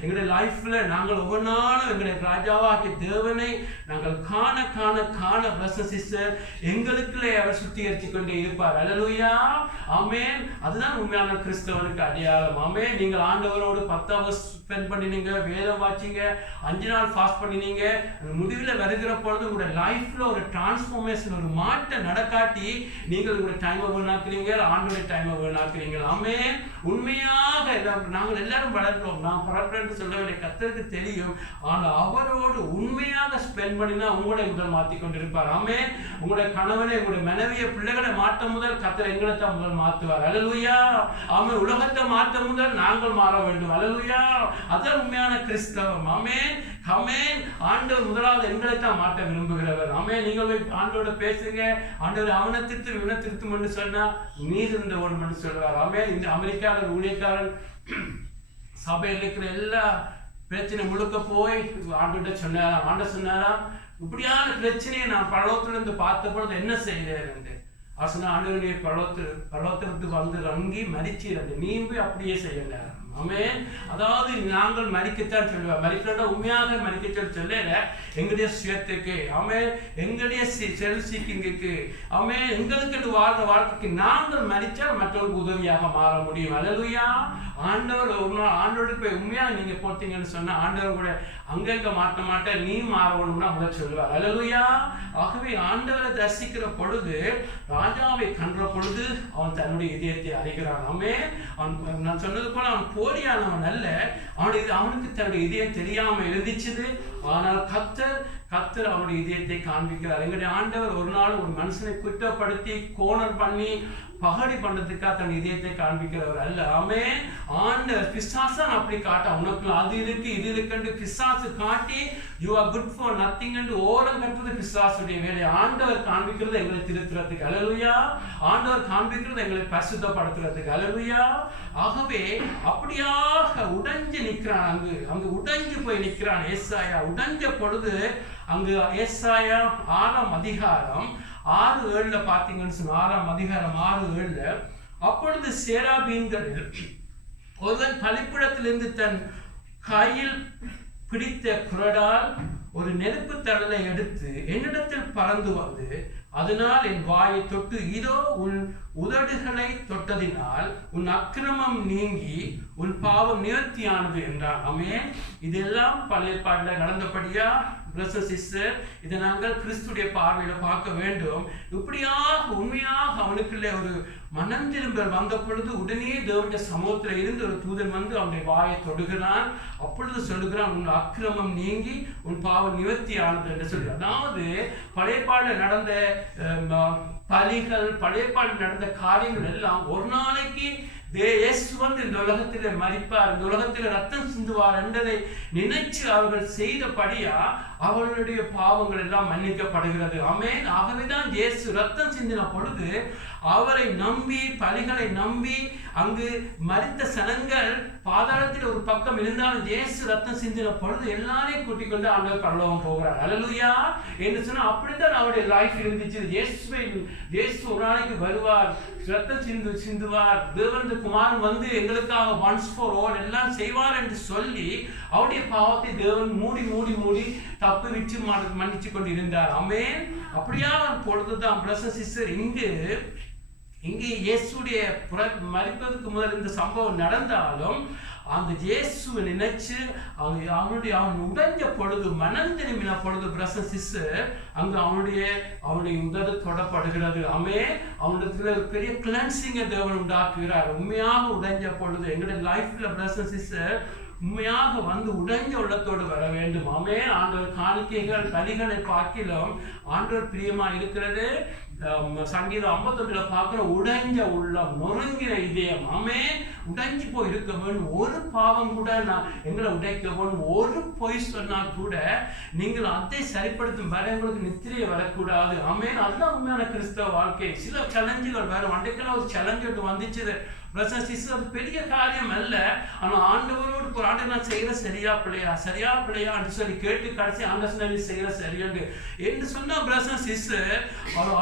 எங்களுடைய லைஃப்ல நாங்கள் ஒவ்வொரு நாளும் எங்களுடைய ராஜாவாகிய தேவனை நாங்கள் காண காண காண பிரதர்ஸ் சிஸ்டர் எங்களுக்குள்ளே அவர் சுத்திகரித்து கொண்டே இருப்பார். அல்லேலூயா. ஆமென். அதுதான் உண்மையான கிறிஸ்தவனுக்கு அடையாளம். ஆமென். நீங்கள் ஆண்டவரோடு 10 hours ஸ்பெண்ட் பண்ணினீங்க, வேதம் வாசிங்க, 5 நாள் ஃபாஸ்ட் பண்ணினீங்க, முடிவில் வருகிற பொழுது உங்களுடைய லைஃப்ல ஒரு டிரான்ஸ்ஃபார்மேஷன், ஒரு மாற்றம் நடக்காட்டி நீங்கள் உங்களுடைய டைமை வீணாக்குறீங்க, ஆண்டோடைய டைமை வீணாக்குறீங்க. ஆமென். உண்மையாக நாங்கள் எல்லாரும் வளர்க்கிறோம், நான் பரப்புறேன்னு சொல்லவில்லை, கர்த்தருக்கு தெரியும். ஆனால் அவரோடு உண்மையாக ஸ்பெண்ட் பண்ணினா உங்களுடைய முதல் மாற்றி கொண்டிருப்பார். ஆமென். உங்களுடைய கணவனை, உங்களுடைய மனைவியை, பிள்ளைகளை மாற்ற முதல் கர்த்தர் எங்களை தான் முதல் மாற்றுவார். அல்லேலூயா. ஆமென். உலகத்தை மாற்ற முதல் நாங்கள் மாற வேண்டும். அல்லேலூயா. அதான் உண்மையான கிறிஸ்தவம். ஆமென், ஆமென். ஆண்டவர் முதலாவது எங்களை தான் மாற்ற விரும்புகிறவர். ஆமென். நீங்கள் ஆண்டவரோட பேசுங்க, ஆண்டவர் அவனை திருத்தும் இவனை திருத்தும் என்று சொன்னா நீர் இருந்த ஒன்று சொல்றார். ஆமென். இந்த அமெரிக்காவில் ஊழியக்காரன் சபையில் இருக்கிற எல்லா பிரச்சனை முழுக்க போய் ஆண்டவர்கிட்ட சொன்னாராம். ஆண்டவர் சொன்னாராம், இப்படியான பிரச்சனையை நான் பரலோகத்திலிருந்து பார்த்த பொழுது என்ன செய்கிறேன் என்று. சொன்ன ஆண்டவருடைய பரலோகத்திற்கு வந்து இறங்கி மரிச்சிருந்து நீங்க அப்படியே செய்யல. ஆமென். அதாவது நாங்கள் மரிக்கத்தான் சொல்லுவோம், மரிக்கிறோட உண்மையாக மரிக்க சொல்ல எங்களுடைய சுயத்துக்கு, ஆமென், எங்களுடைய செல்ஃப் சீக்கிங்குக்கு, ஆமென், எங்களுக்கு வாழ்ற வாழ்க்கைக்கு நாங்கள் மரிச்சால் மற்றவர்களுக்கு உதவியாக மாற முடியும். அல்லேலூயா. ஆண்டவர் ஒரு நாள் ஆண்டவருக்கு போய் உண்மையாக நீங்க போட்டீங்கன்னு சொன்னா ஆண்டவர் கூட அங்கங்க மாட்ட மாட்டேன், நீ மாறணும்னா முதல் சொல்லுவார். அல்லேலூயா. ஆகவே ஆண்டவரை தரிசிக்கிற பொழுது, ராஜாவை கன்ற பொழுது அவன் தன்னுடைய இதயத்தை அறிகிறான். ஆமென். அவன் நான் சொன்னது போல அவன் போலியானவன் அல்ல, அவனுக்கு தன்னுடைய இதயம் தெரியாம இருந்துச்சு. ஆனால் கர்த்தர் அவனுடைய இதயத்தை காண்பிக்கிறார். எங்களுடைய ஆண்டவர் ஒரு நாள் ஒரு மனுஷனை குற்றப்படுத்தி கோணல் பண்ணி பகடி பண்றதுக்காக தன் இதயத்தை காண்பிக்கிறவர் அல்ல. ஆமென். ஆண்டவர் பிசாசன் அப்படி காட்ட, உனக்கு அது இருக்கு இது இருக்குன்னு பிசாசு காட்டி you are good for nothing என்று ஓரம் கட்டுறது பிசாசுடைய வேலை. ஆண்டவர் காண்பிக்கிறது எங்களை திருத்துறதுக்கு. அல்லேலூயா. ஆண்டவர் காண்பிக்கிறது எங்களை பரிசுத்தப்படுத்துறதுக்கு. அல்லேலூயா. ஆகவே அப்படியாக உடைஞ்சு நிற்கிறான், அங்கு உடைஞ்சு போய் நிற்கிறான் ஏசாயா. உடைஞ்ச பொழுது அங்கு ஏசாயா 6ஆம் அதிகாரம் 6:7 பார்த்தீங்கன்னு சொன்ன 6ஆம் அதிகாரம் 6:7 அப்பொழுது சேராபீன்களில் ஒருவன் பலிபீடத்திலிருந்து தன் கையில் பிடித்த குரடால் ஒரு நெருப்பு தழலை எடுத்து என்னிடத்தில் பறந்து வந்து அதனால் என் வாயை தொட்டு இதோ உன் உதடுகளை தொட்டதினால் உன் அக்கிரமம் நீங்கி உன் பாவம் நிவர்த்தியானது என்றான். ஆமென். இதெல்லாம் பழைய பாடல நடந்தபடியா இதை நாங்கள் கிறிஸ்துடைய பார்வையில பார்க்க வேண்டும். இப்படியாக உண்மையாக அவனுக்குள்ளே ஒரு மனம் திரும்பல் வந்த பொழுது உடனே தேவனுடைய சமூகத்தில் இருந்து ஒரு தூதன் வந்து அவனுடைய வாயை தொடுகிறான். அப்பொழுது சொல்லுகிறான், உன் அக்கிரமம் நீங்கி உன் பாவம் நிவர்த்தி ஆனது என்று சொல்லி. அதாவது பழைய பாடல நடந்த பலிகள், பழைய பாடல நடந்த காரியங்கள் எல்லாம் ஒரு நாளைக்கு இயேசு வந்து இந்த உலகத்திலே மரிப்பார், இந்த உலகத்திலே ரத்தம் சிந்துவார் என்பதை நினைச்சு அவர்கள் செய்தபடியா அவர்களுடைய பாவங்கள் எல்லாம் மன்னிக்கப்படுகிறது. ஆமென். ஆகவேதான் இயேசு ரத்தம் சிந்தின பொழுது அவரை நம்பி பலிகளை நம்பி அங்கு மரித்த சனங்கள் பாதாளத்தில் ஒரு பக்கம் இருந்தாலும் இயேசு ரத்தம் சிந்தின பொழுது எல்லாரையும் கூட்டிக் கொண்டு ஆண்டவர் பரலோகம் போகிறார். அல்லேலூயா என்று சொன்னா அப்படித்தான் அவருடைய லைஃப் இருந்துச்சு. இயேசு ஒரு நாளைக்கு வருவார், ரத்தம் சிந்துவார், தேவனுடைய குமாரன் வந்து எங்களுக்காக ஒன்ஸ் ஃபார் ஆல் எல்லாம் செய்வார் என்று சொல்லி அவருடைய பாவத்தை தேவன் மூடி மூடி மூடி தப்பு விட்டு மன்னிச்சு கொண்டு இருந்தார். ஆமென். அப்படியா பொழுதுதான் பிரதர்ஸ் சிஸ்டர் இங்கு இயேசுடைய மரிப்பதற்கு முதல் இந்த சம்பவம் நடந்தாலும் அந்த இயேசுவை நினைச்சு அவன் உடைஞ்ச பொழுது மனம் திரும்பின பொழுது பிரதர்ஸ் சிஸ்டர் அங்கு அவனுடைய உதடு தொடப்படுகிறது. அவனுடைய பெரிய கிளென்சிங்கை தேவன் உண்டாக்குகிறார். உண்மையாக உடைஞ்ச பொழுது எங்களுடைய லைஃப்ல பிரதர்ஸ் சிஸ்டர் உண்மையாக வந்து உடைஞ்ச உள்ளத்தோடு வர வேண்டும். ஆமென். ஆண்டவர் காணிக்கைகள் பலிகளை பார்க்கிலும் ஆண்டவர் பிரியமா இருக்கிறது. சங்கீதம் 51 பார்க்கிற உடைஞ்ச உள்ளம், நொறுங்கிற இதயம். ஆமென். உடைஞ்சு போய் இருக்க வேண்டும். ஒரு பாவம் கூட எங்களை உடைக்க வேண்டும். ஒரு பொய் சொன்னா கூட நீங்கள் அதை சரிப்படுத்தும் வரை உங்களுக்கு நித்திரையை வரக்கூடாது. ஆமென். அதுதான் உண்மையான கிறிஸ்தவ வாழ்க்கை. சில சேலஞ்சுகள் வரும். அன்றைக்கெல்லாம் ஒரு சேலஞ்சு ஒன்று வந்துச்சு. அது பெரிய காரியம் அல்ல. ஆனா ஆண்டவரோடு ஒரு ஆண்டு நான் செய்யற சரியா பிள்ளையா என்று சொல்லி கேட்டு கடைசி ஆண்டர் செய்யற சரியாண்டு என்று சொன்னா பிரதர்ஸ் சிஸ்டர்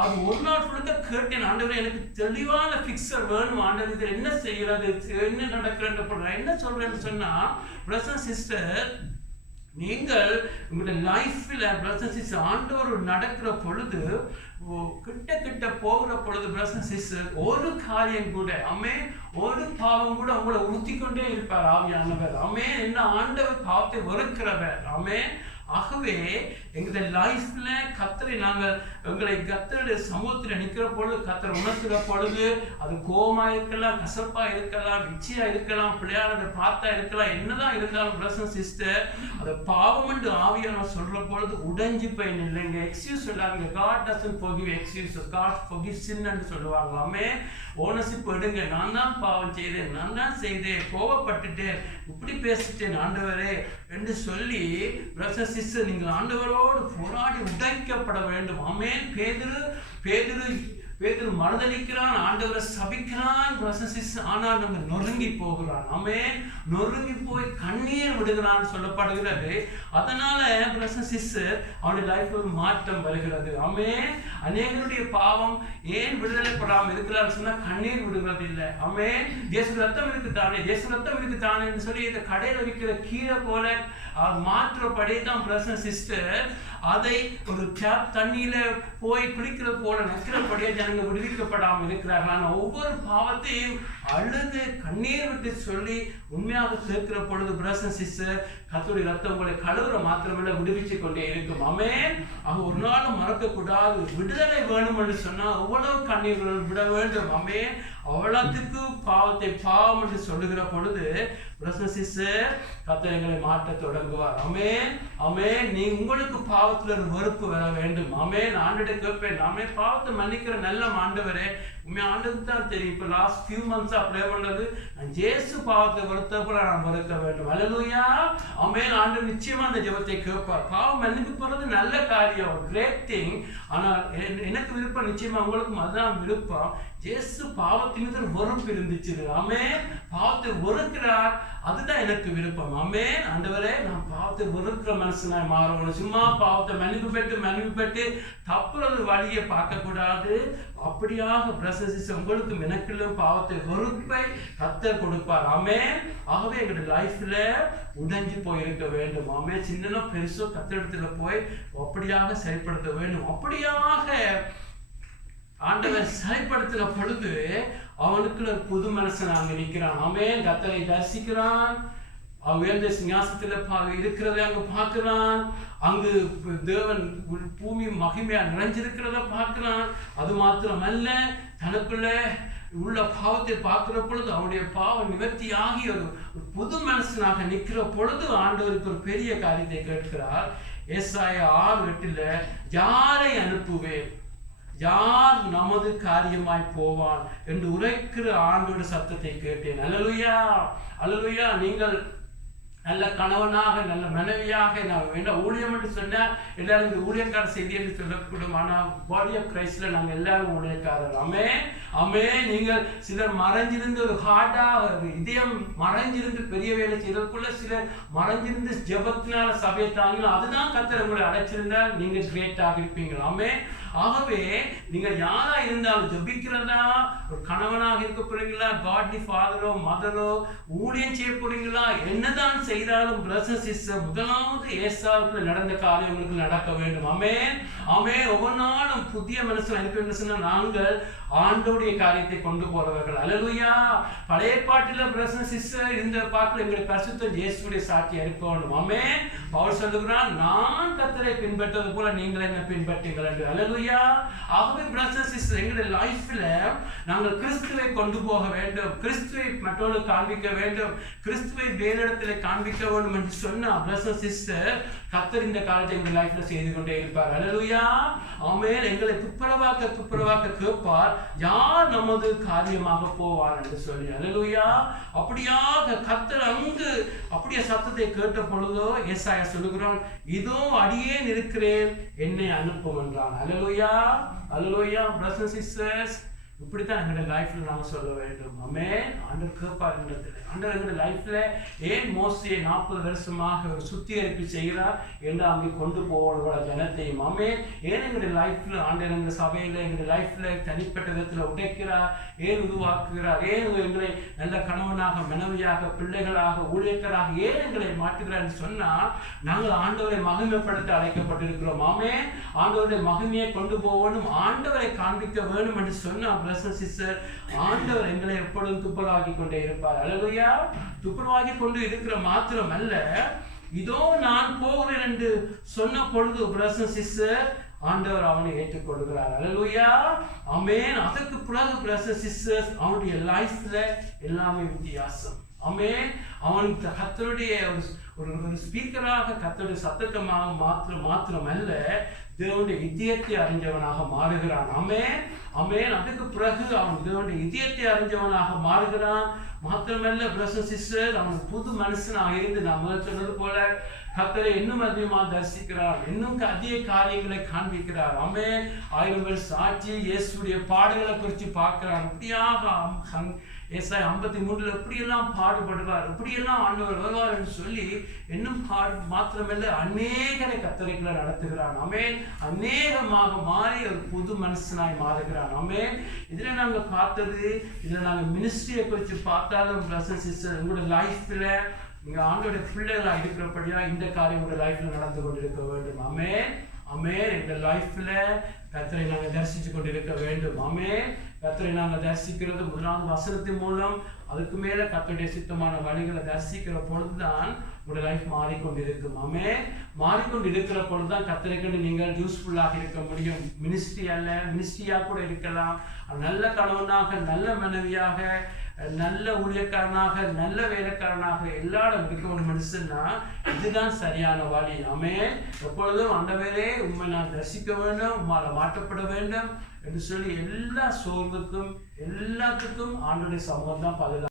அது ஒரு நாள் ஃபுல்லா கேட்டேன். ஆண்டவர் எனக்கு தெளிவான பிக்சர் வேணும். ஆண்டவர் இதில் என்ன செய்யறது, என்ன நடக்கிறது, என்ன சொல்றேன்னு சொன்னா பிரதர்ஸ் சிஸ்டர் நீங்கள் உங்களுடைய லைஃப்ல பிரதர்ஸ் சிஸ்டர் ஆண்டவர் நடக்கிற பொழுது கிட்ட போகிற பொழுது பிரதர்ஸ் சிஸ்டர் ஒரு காரியம் கூட ஒரு பாவம் கூட உங்களை உறுத்தி கொண்டே இருப்பார் ஆவியானவர். என்ன ஆண்டவர் பாவத்தை வெறுக்கிறவர். ஆகவே எங்களுடைய லைஃப்ல கர்த்தரை நாங்கள் எங்களை கர்த்தருடைய சமூகத்தில் நிற்கிற பொழுது கர்த்தரை உணர்த்துகிற பொழுது அது கோபமா இருக்கலாம், கசப்பா இருக்கலாம், விச்சியா இருக்கலாம், பிள்ளையாரதை பார்த்தா இருக்கலாம், என்னதான் இருந்தாலும் பிரதர்ஸ் சிஸ்டர் அதை பாவம் என்று ஆவியானவர் சொல்ற பொழுது உடைஞ்சு போய் நில்லைங்க. எக்ஸ்கியூஸ் சொல்லாங்க. God doesn't forgive excuses, God forgives sin என்று சொல்லுவாங்க. ஓனர்ஷிப் எடுங்க. நான் தான் பாவம் செய்தேன், நான் தான் செய்தேன், கோபப்பட்டுட்டேன், இப்படி பேசிட்டேன் ஆண்டவரே என்று சொல்லி பிரதர்ஸ் சிஸ்டர் நீங்கள் ஆண்டவரோடு போராடி உடைக்கப்பட வேண்டும். ஆமென். பேதுரு பேதுரு மறுதலிக்கிறான், ஆண்டவரை சபிக்கிறான், ஆனால் நம்ம நொறுங்கி போகிறான். ஆமென். நொறுங்கி போய் கண்ணீர் விடுகிறான் சொல்லப்படுகிறது. அதனால அவனுடைய லைஃப்ல ஒரு மாற்றம் வருகிறது. ஆமென். அநேகருடைய பாவம் ஏன் விடுதலை படாமல் இருக்கிறார் சொன்னா கண்ணீர் விடுகிறது இல்லை. ஆமென். இயேசு ரத்தம் இருக்குதானே, இயேசு ரத்தம் இருக்குதானே என்று சொல்லி இந்த கடையில விற்கிற கீரை போல மாற்றப்படி தான் பிரசன் சிஸ்டர் அதை ஒரு கேப் தண்ணியில போய் குளிக்கிற போல நிற்கிறபடியே ஜனங்கள் விடுவிக்கப்படாமல் இருக்கிறார்கள். ஆனால் ஒவ்வொரு பாவத்தையும் அழுது கண்ணீர் விட்டு சொல்லி உண்மையாக கேட்கிற பொழுது பிரசன் சிஸ்டர் கர்த்தருடைய ரத்தம் உங்களை கழுவுற மாத்திரமில்ல விடுவிச்சு கொண்டே இருக்கும். ஆமென். அவங்க ஒரு நாளும் மறக்க கூடாது. விடுதலை வேணும் என்று சொன்னா எவ்வளவு கண்ணீர்கள் விட வேண்டும். ஆமென். அவ்வளவுக்கு பாவத்தை பாவம் என்று சொல்லுகிற பொழுது பிரசன் சிஸ்டர் கர்த்தர் எங்களை மாற்ற தொடங்குவார். ஆமென். ஆமென். நீ உங்களுக்கு பாவத்துல ஒரு வெறுப்பு வர வேண்டும். ஆமென். ஆண்டவரை கேட்பேன், நாமே பாவத்தை மன்னிக்கிற நல்ல ஆண்டவரே, உண்மை ஆண்டவருக்கு தான் தெரியும். இப்ப லாஸ்ட் ஃபியூ மந்த்ஸ் அப்படியே பண்ணது நான் ஜேசு பாவத்தை வெறுத்த போல நான் வெறுக்க வேண்டும். அல்லேலூயா. ஆமென். ஆண்டவர் நிச்சயமா அந்த ஜெபத்தை கேட்பார். பாவம் மன்னிப்பு போறது நல்ல காரியம், கிரேட் திங். ஆனால் எனக்கு விருப்பம், நிச்சயமா உங்களுக்கும் அதுதான் விருப்பம். ஜேசு பாவத்தின் மீது வெறுப்பு இருந்துச்சு. ஆமென். பாவத்தை வெறுக்கிறார், அதுதான் எனக்கு விருப்பம். ஆமென். ஆண்டவரே, நான் பாவத்தை வெறுக்கிற மனுஷனாய் மாறணும். சும்மா பாவத்தை மன்னிப்பு பெற்று தப்புறது வழியை பார்க்க கூடாது. அப்படியாக பிரசன்ஸ் உங்களுக்கும் எனக்குள்ளும் பாவத்தை வெறுப்பை கர்த்தர் கொடுப்பார். ஆமென். ஆகவே எங்களுடைய லைஃப்ல உடைஞ்சு போயிருக்க வேண்டும். ஆமென். சின்ன பெருசோ கர்த்தரிடத்துல போய் அப்படியாக செயல்படுத்த வேண்டும். அப்படியாக ஆண்டவர் செயல்படுத்துற பொழுது அவனுக்குள்ள ஒரு புது மனுஷன் அங்க நிற்கிறான். ஆமென். கர்த்தரை தரிசிக்கிறான், உயர்ந்த சிங்காசனத்துல இருக்கிறத அங்க பார்க்கிறான், அங்கு தேவன் பூமி மகிமையா நிறைஞ்சிருக்கிறத பார்க்கிறான். அது மாத்திரமல்ல, தனக்குள்ள உள்ள பாவத்தை பார்க்கிற பொழுது அவனுடைய பாவம் நிவர்த்தி ஆகி ஒரு புது மனுஷனாக நிற்கிற பொழுது ஆண்டவருக்கு ஒரு பெரிய காரியத்தை கேட்கிறார். ஏசாயா 6:8 யாரை அனுப்புவேன், யார் நமது காரியமாய் போவான் என்று உரைக்கிற ஆண்டோட சத்தத்தை கேட்டேன். அல்லேலூயா. அல்லேலூயா. நீங்கள் நல்ல கணவனாக நல்ல மனைவியாக நான் வேண்டாம் ஊழியம் என்று சொன்னா எல்லாரும் இந்த ஊழியக்கார செய்தி என்று சொல்லக்கூடும். ஆனால் பாடி ஆஃப் கிரைஸ்ட்ல நாங்கள் எல்லாரும் ஊழியக்காரர். ஆமென். ஆமென். நீங்கள் சிலர் மறைஞ்சிருந்து ஒரு ஹார்டா இதயம் மறைஞ்சிருந்து பெரிய வேலை செய்யறதுக்குள்ள சிலர் மறைஞ்சிருந்து ஜெபத்தினால சபையை தாங்கலாம். அதுதான் கர்த்தர் உங்களை அழைச்சிருந்தால் நீங்க கிரேட்டாக இருப்பீங்க. ஆமென். ஆகவே நீங்க யாரா இருந்தாலும் ஜெபிக்கிறதா, ஒரு கணவனாக இருக்க போறீங்களா, காட்லி ஃபாதரோ மதரோ ஊழியம் செய்ய போறீங்களா, என்னதான் செய்தாலும் பிரதர்ஸ் சிஸ்டர் முதலாவது ஏசாவுக்குள்ள நடந்த காரியங்களுக்கு நடக்க வேண்டும். ஆமென். ஆமென். ஒவ்வொரு நாளும் புதிய மனுஷன் அனுப்பி சொன்னா நாங்கள் ஆண்டோடைய காரியத்தை கொண்டு போறவர்கள். அல்லேலூயா. பழைய பாட்டில பிரதர்ஸ் சிஸ்டர் இந்த பாட்டில் எங்களுடைய பரிசுத்த இயேசுவுடைய சாட்சியா இருக்க வேண்டும். ஆமென். பவுல் சொல்லுகிறான், நான் கர்த்தரை பின்பற்றுவது போல நீங்கள் என்ன பின்பற்றுங்கள் என்று. அல்லேலூயா. ஆகவே பிரதர்ஸ் சிஸ்டர் எங்களுடைய லைஃப்ல நாங்கள் கிறிஸ்துவை கொண்டு போக வேண்டும், கிறிஸ்துவை மற்றவர்களுக்கு காண்பிக்க வேண்டும், கிறிஸ்துவை வேறு இடத்துல காண்பிக்க வேண்டும் என்று சொன்னா பிரதர்ஸ் சிஸ்டர் கர்த்தர் இந்த காரியத்தை எங்கள் லைஃப்ல செய்து கொண்டே இருப்பார். அல்லேலூயா. ஆமென். எங்களை துப்புரவாக்க கேட்பார், யார் நமது காரியமாக போவார் என்று சொல்லி. அல்லேலூயா. அப்படியாக கர்த்தர் அங்கு அப்படியே சத்தத்தை கேட்ட பொழுதோ ஏசாயா சொல்லுகிறான், இதோ அடியேன் இருக்கிறேன், என்னை அனுப்பும் என்றான். அல்லேலூயா. அல்லேலூயா. பிரதர்ஸ் சிஸ்டர்ஸ், இப்படித்தான் எங்களுடைய லைஃப்ல நாம சொல்ல வேண்டும். ஆமென். ஆண்டவர் கேட்பார் இடத்துல. ஆண்டவர் எங்களுடைய லைஃப்ல ஏன் மோசே 40 வருஷமாக ஒரு சுத்திகரிப்பு செய்கிறார் என்று அங்கே கொண்டு போகிற ஜனத்தையும். ஆமென். ஏன் எங்களுடைய லைஃப்ல ஆண்டவர் எங்கள் சபையில எங்களுடைய லைஃப்ல தனிப்பட்ட விதத்துல உடைக்கிறார், ஏன் உருவாக்குகிறார், ஏன் எங்களை நல்ல கணவனாக மனைவியாக பிள்ளைகளாக ஊழியர்களாக ஏன் எங்களை மாற்றுகிறார் என்று சொன்னா நாங்கள் ஆண்டவரை மகிமைப்படுத்த அழைக்கப்பட்டிருக்கிறோம். ஆமென். ஆண்டவருடைய மகிமையை கொண்டு போகணும், ஆண்டவரை காண்பிக்க வேண்டும் என்று சொன்னா சிஸ்டர் ஆண்டவர் எங்களை எப்பொழுதும் துப்புரவாக்கி கொண்டே இருப்பார். அல்லேலூயா. துப்புரவாக்கி கொண்டு இருக்கிற மாத்திரம் அல்ல, இதோ நான் போகிறேன் என்று சொன்ன பொழுது பிரதர்ஸ் சிஸ்டர் ஆண்டவர் அவனை ஏற்றுக்கொள்கிறார். அல்லேலூயா. ஆமென். அதுக்கு பிறகு பிரதர்ஸ் சிஸ்டர்ஸ் அவனுடைய லைஃப்ல எல்லாமே வித்தியாசம். ஆமென். அவன் கர்த்தருடைய ஒரு ஸ்பீக்கராக கர்த்தருடைய சத்தமாக மாத்திரம் அல்ல, தேவனுடைய இதயத்தை அறிஞ்சவனாக மாறுகிறான். ஆமென், ஆமென். அதுக்கு பிறகு அவன் தேவனுடைய இதயத்தை அறிஞ்சவனாக மாறுகிறான். மாத்திரமல்ல பிரதர்ஸ் சிஸ்டர், அவன் புது மனுஷனாக இருந்து நான் முதல் சொன்னது போல கர்த்தரை இன்னும் அதிகமாக தரிசிக்கிறார், இன்னும் அதிக காரியங்களை காண்பிக்கிறார். ஆமென். 1000 பேர் சாட்சி இயேசுடைய பாடுகளை குறித்து பார்க்கிறார். இப்படியாக ஏசாயா 53 எப்படியெல்லாம் பாடுபடுவார், எப்படியெல்லாம் ஆண்டவர் வருவார் என்று சொல்லி இன்னும் மாத்திரமல்ல அநேகரை கர்த்தரைக்குள்ள நடத்துகிறான். ஆமென். அநேகமாக மாறி ஒரு புது மனுஷனாய் மாறுகிறான். ஆமென். இதுல நாங்க பார்த்தது, இதுல நாங்க மினிஸ்ட்ரியை குறித்து பார்த்தாலும் பிரதர்ஸ் சிஸ்டர், உங்களோட லைஃப்ல நீங்க ஆண்டோடைய பிள்ளைகளா இருக்கிறபடியா இந்த காரியம் உங்க லைஃப்ல நடந்து கொண்டிருக்க வேண்டும். ஆமென், ஆமென். எங்க லைஃப்ல கர்த்தரை நாங்க தரிசிச்சு கொண்டிருக்க வேண்டும். ஆமென். கர்த்தரை நாங்க தரிசிக்கிறது முதலாவது வசனத்தின் மூலம், அதுக்கு மேல கர்த்தருடைய சித்தமான வழிகளை தரிசிக்கிற பொழுதுதான் உங்களுடைய லைஃப் மாறிக்கொண்டிருக்கும். ஆமென். மாறிக்கொண்டு இருக்கிற பொழுதுதான் கர்த்தரை கண்டு நீங்கள் யூஸ்ஃபுல்லாக இருக்க முடியும். மினிஸ்ட்ரி அல்ல, மினிஸ்ட்ரியா கூட இருக்கலாம். நல்ல கணவனாக, நல்ல மனைவியாக, நல்ல ஊழியக்காரனாக, நல்ல வேலைக்காரனாக எல்லா இடம் இருக்க ஒரு மனுஷன்னா இதுதான் சரியான வழி. ஆமென். எப்பொழுதும் ஆண்டவரே உண்மை நான் தரிசிக்க வேண்டும், உம்மால மாற்றப்பட வேண்டும் என்று சொல்லி எல்லா சோர்வுக்கும் எல்லாத்துக்கும் ஆண்டவருடைய சமூகம் தான் பதில்.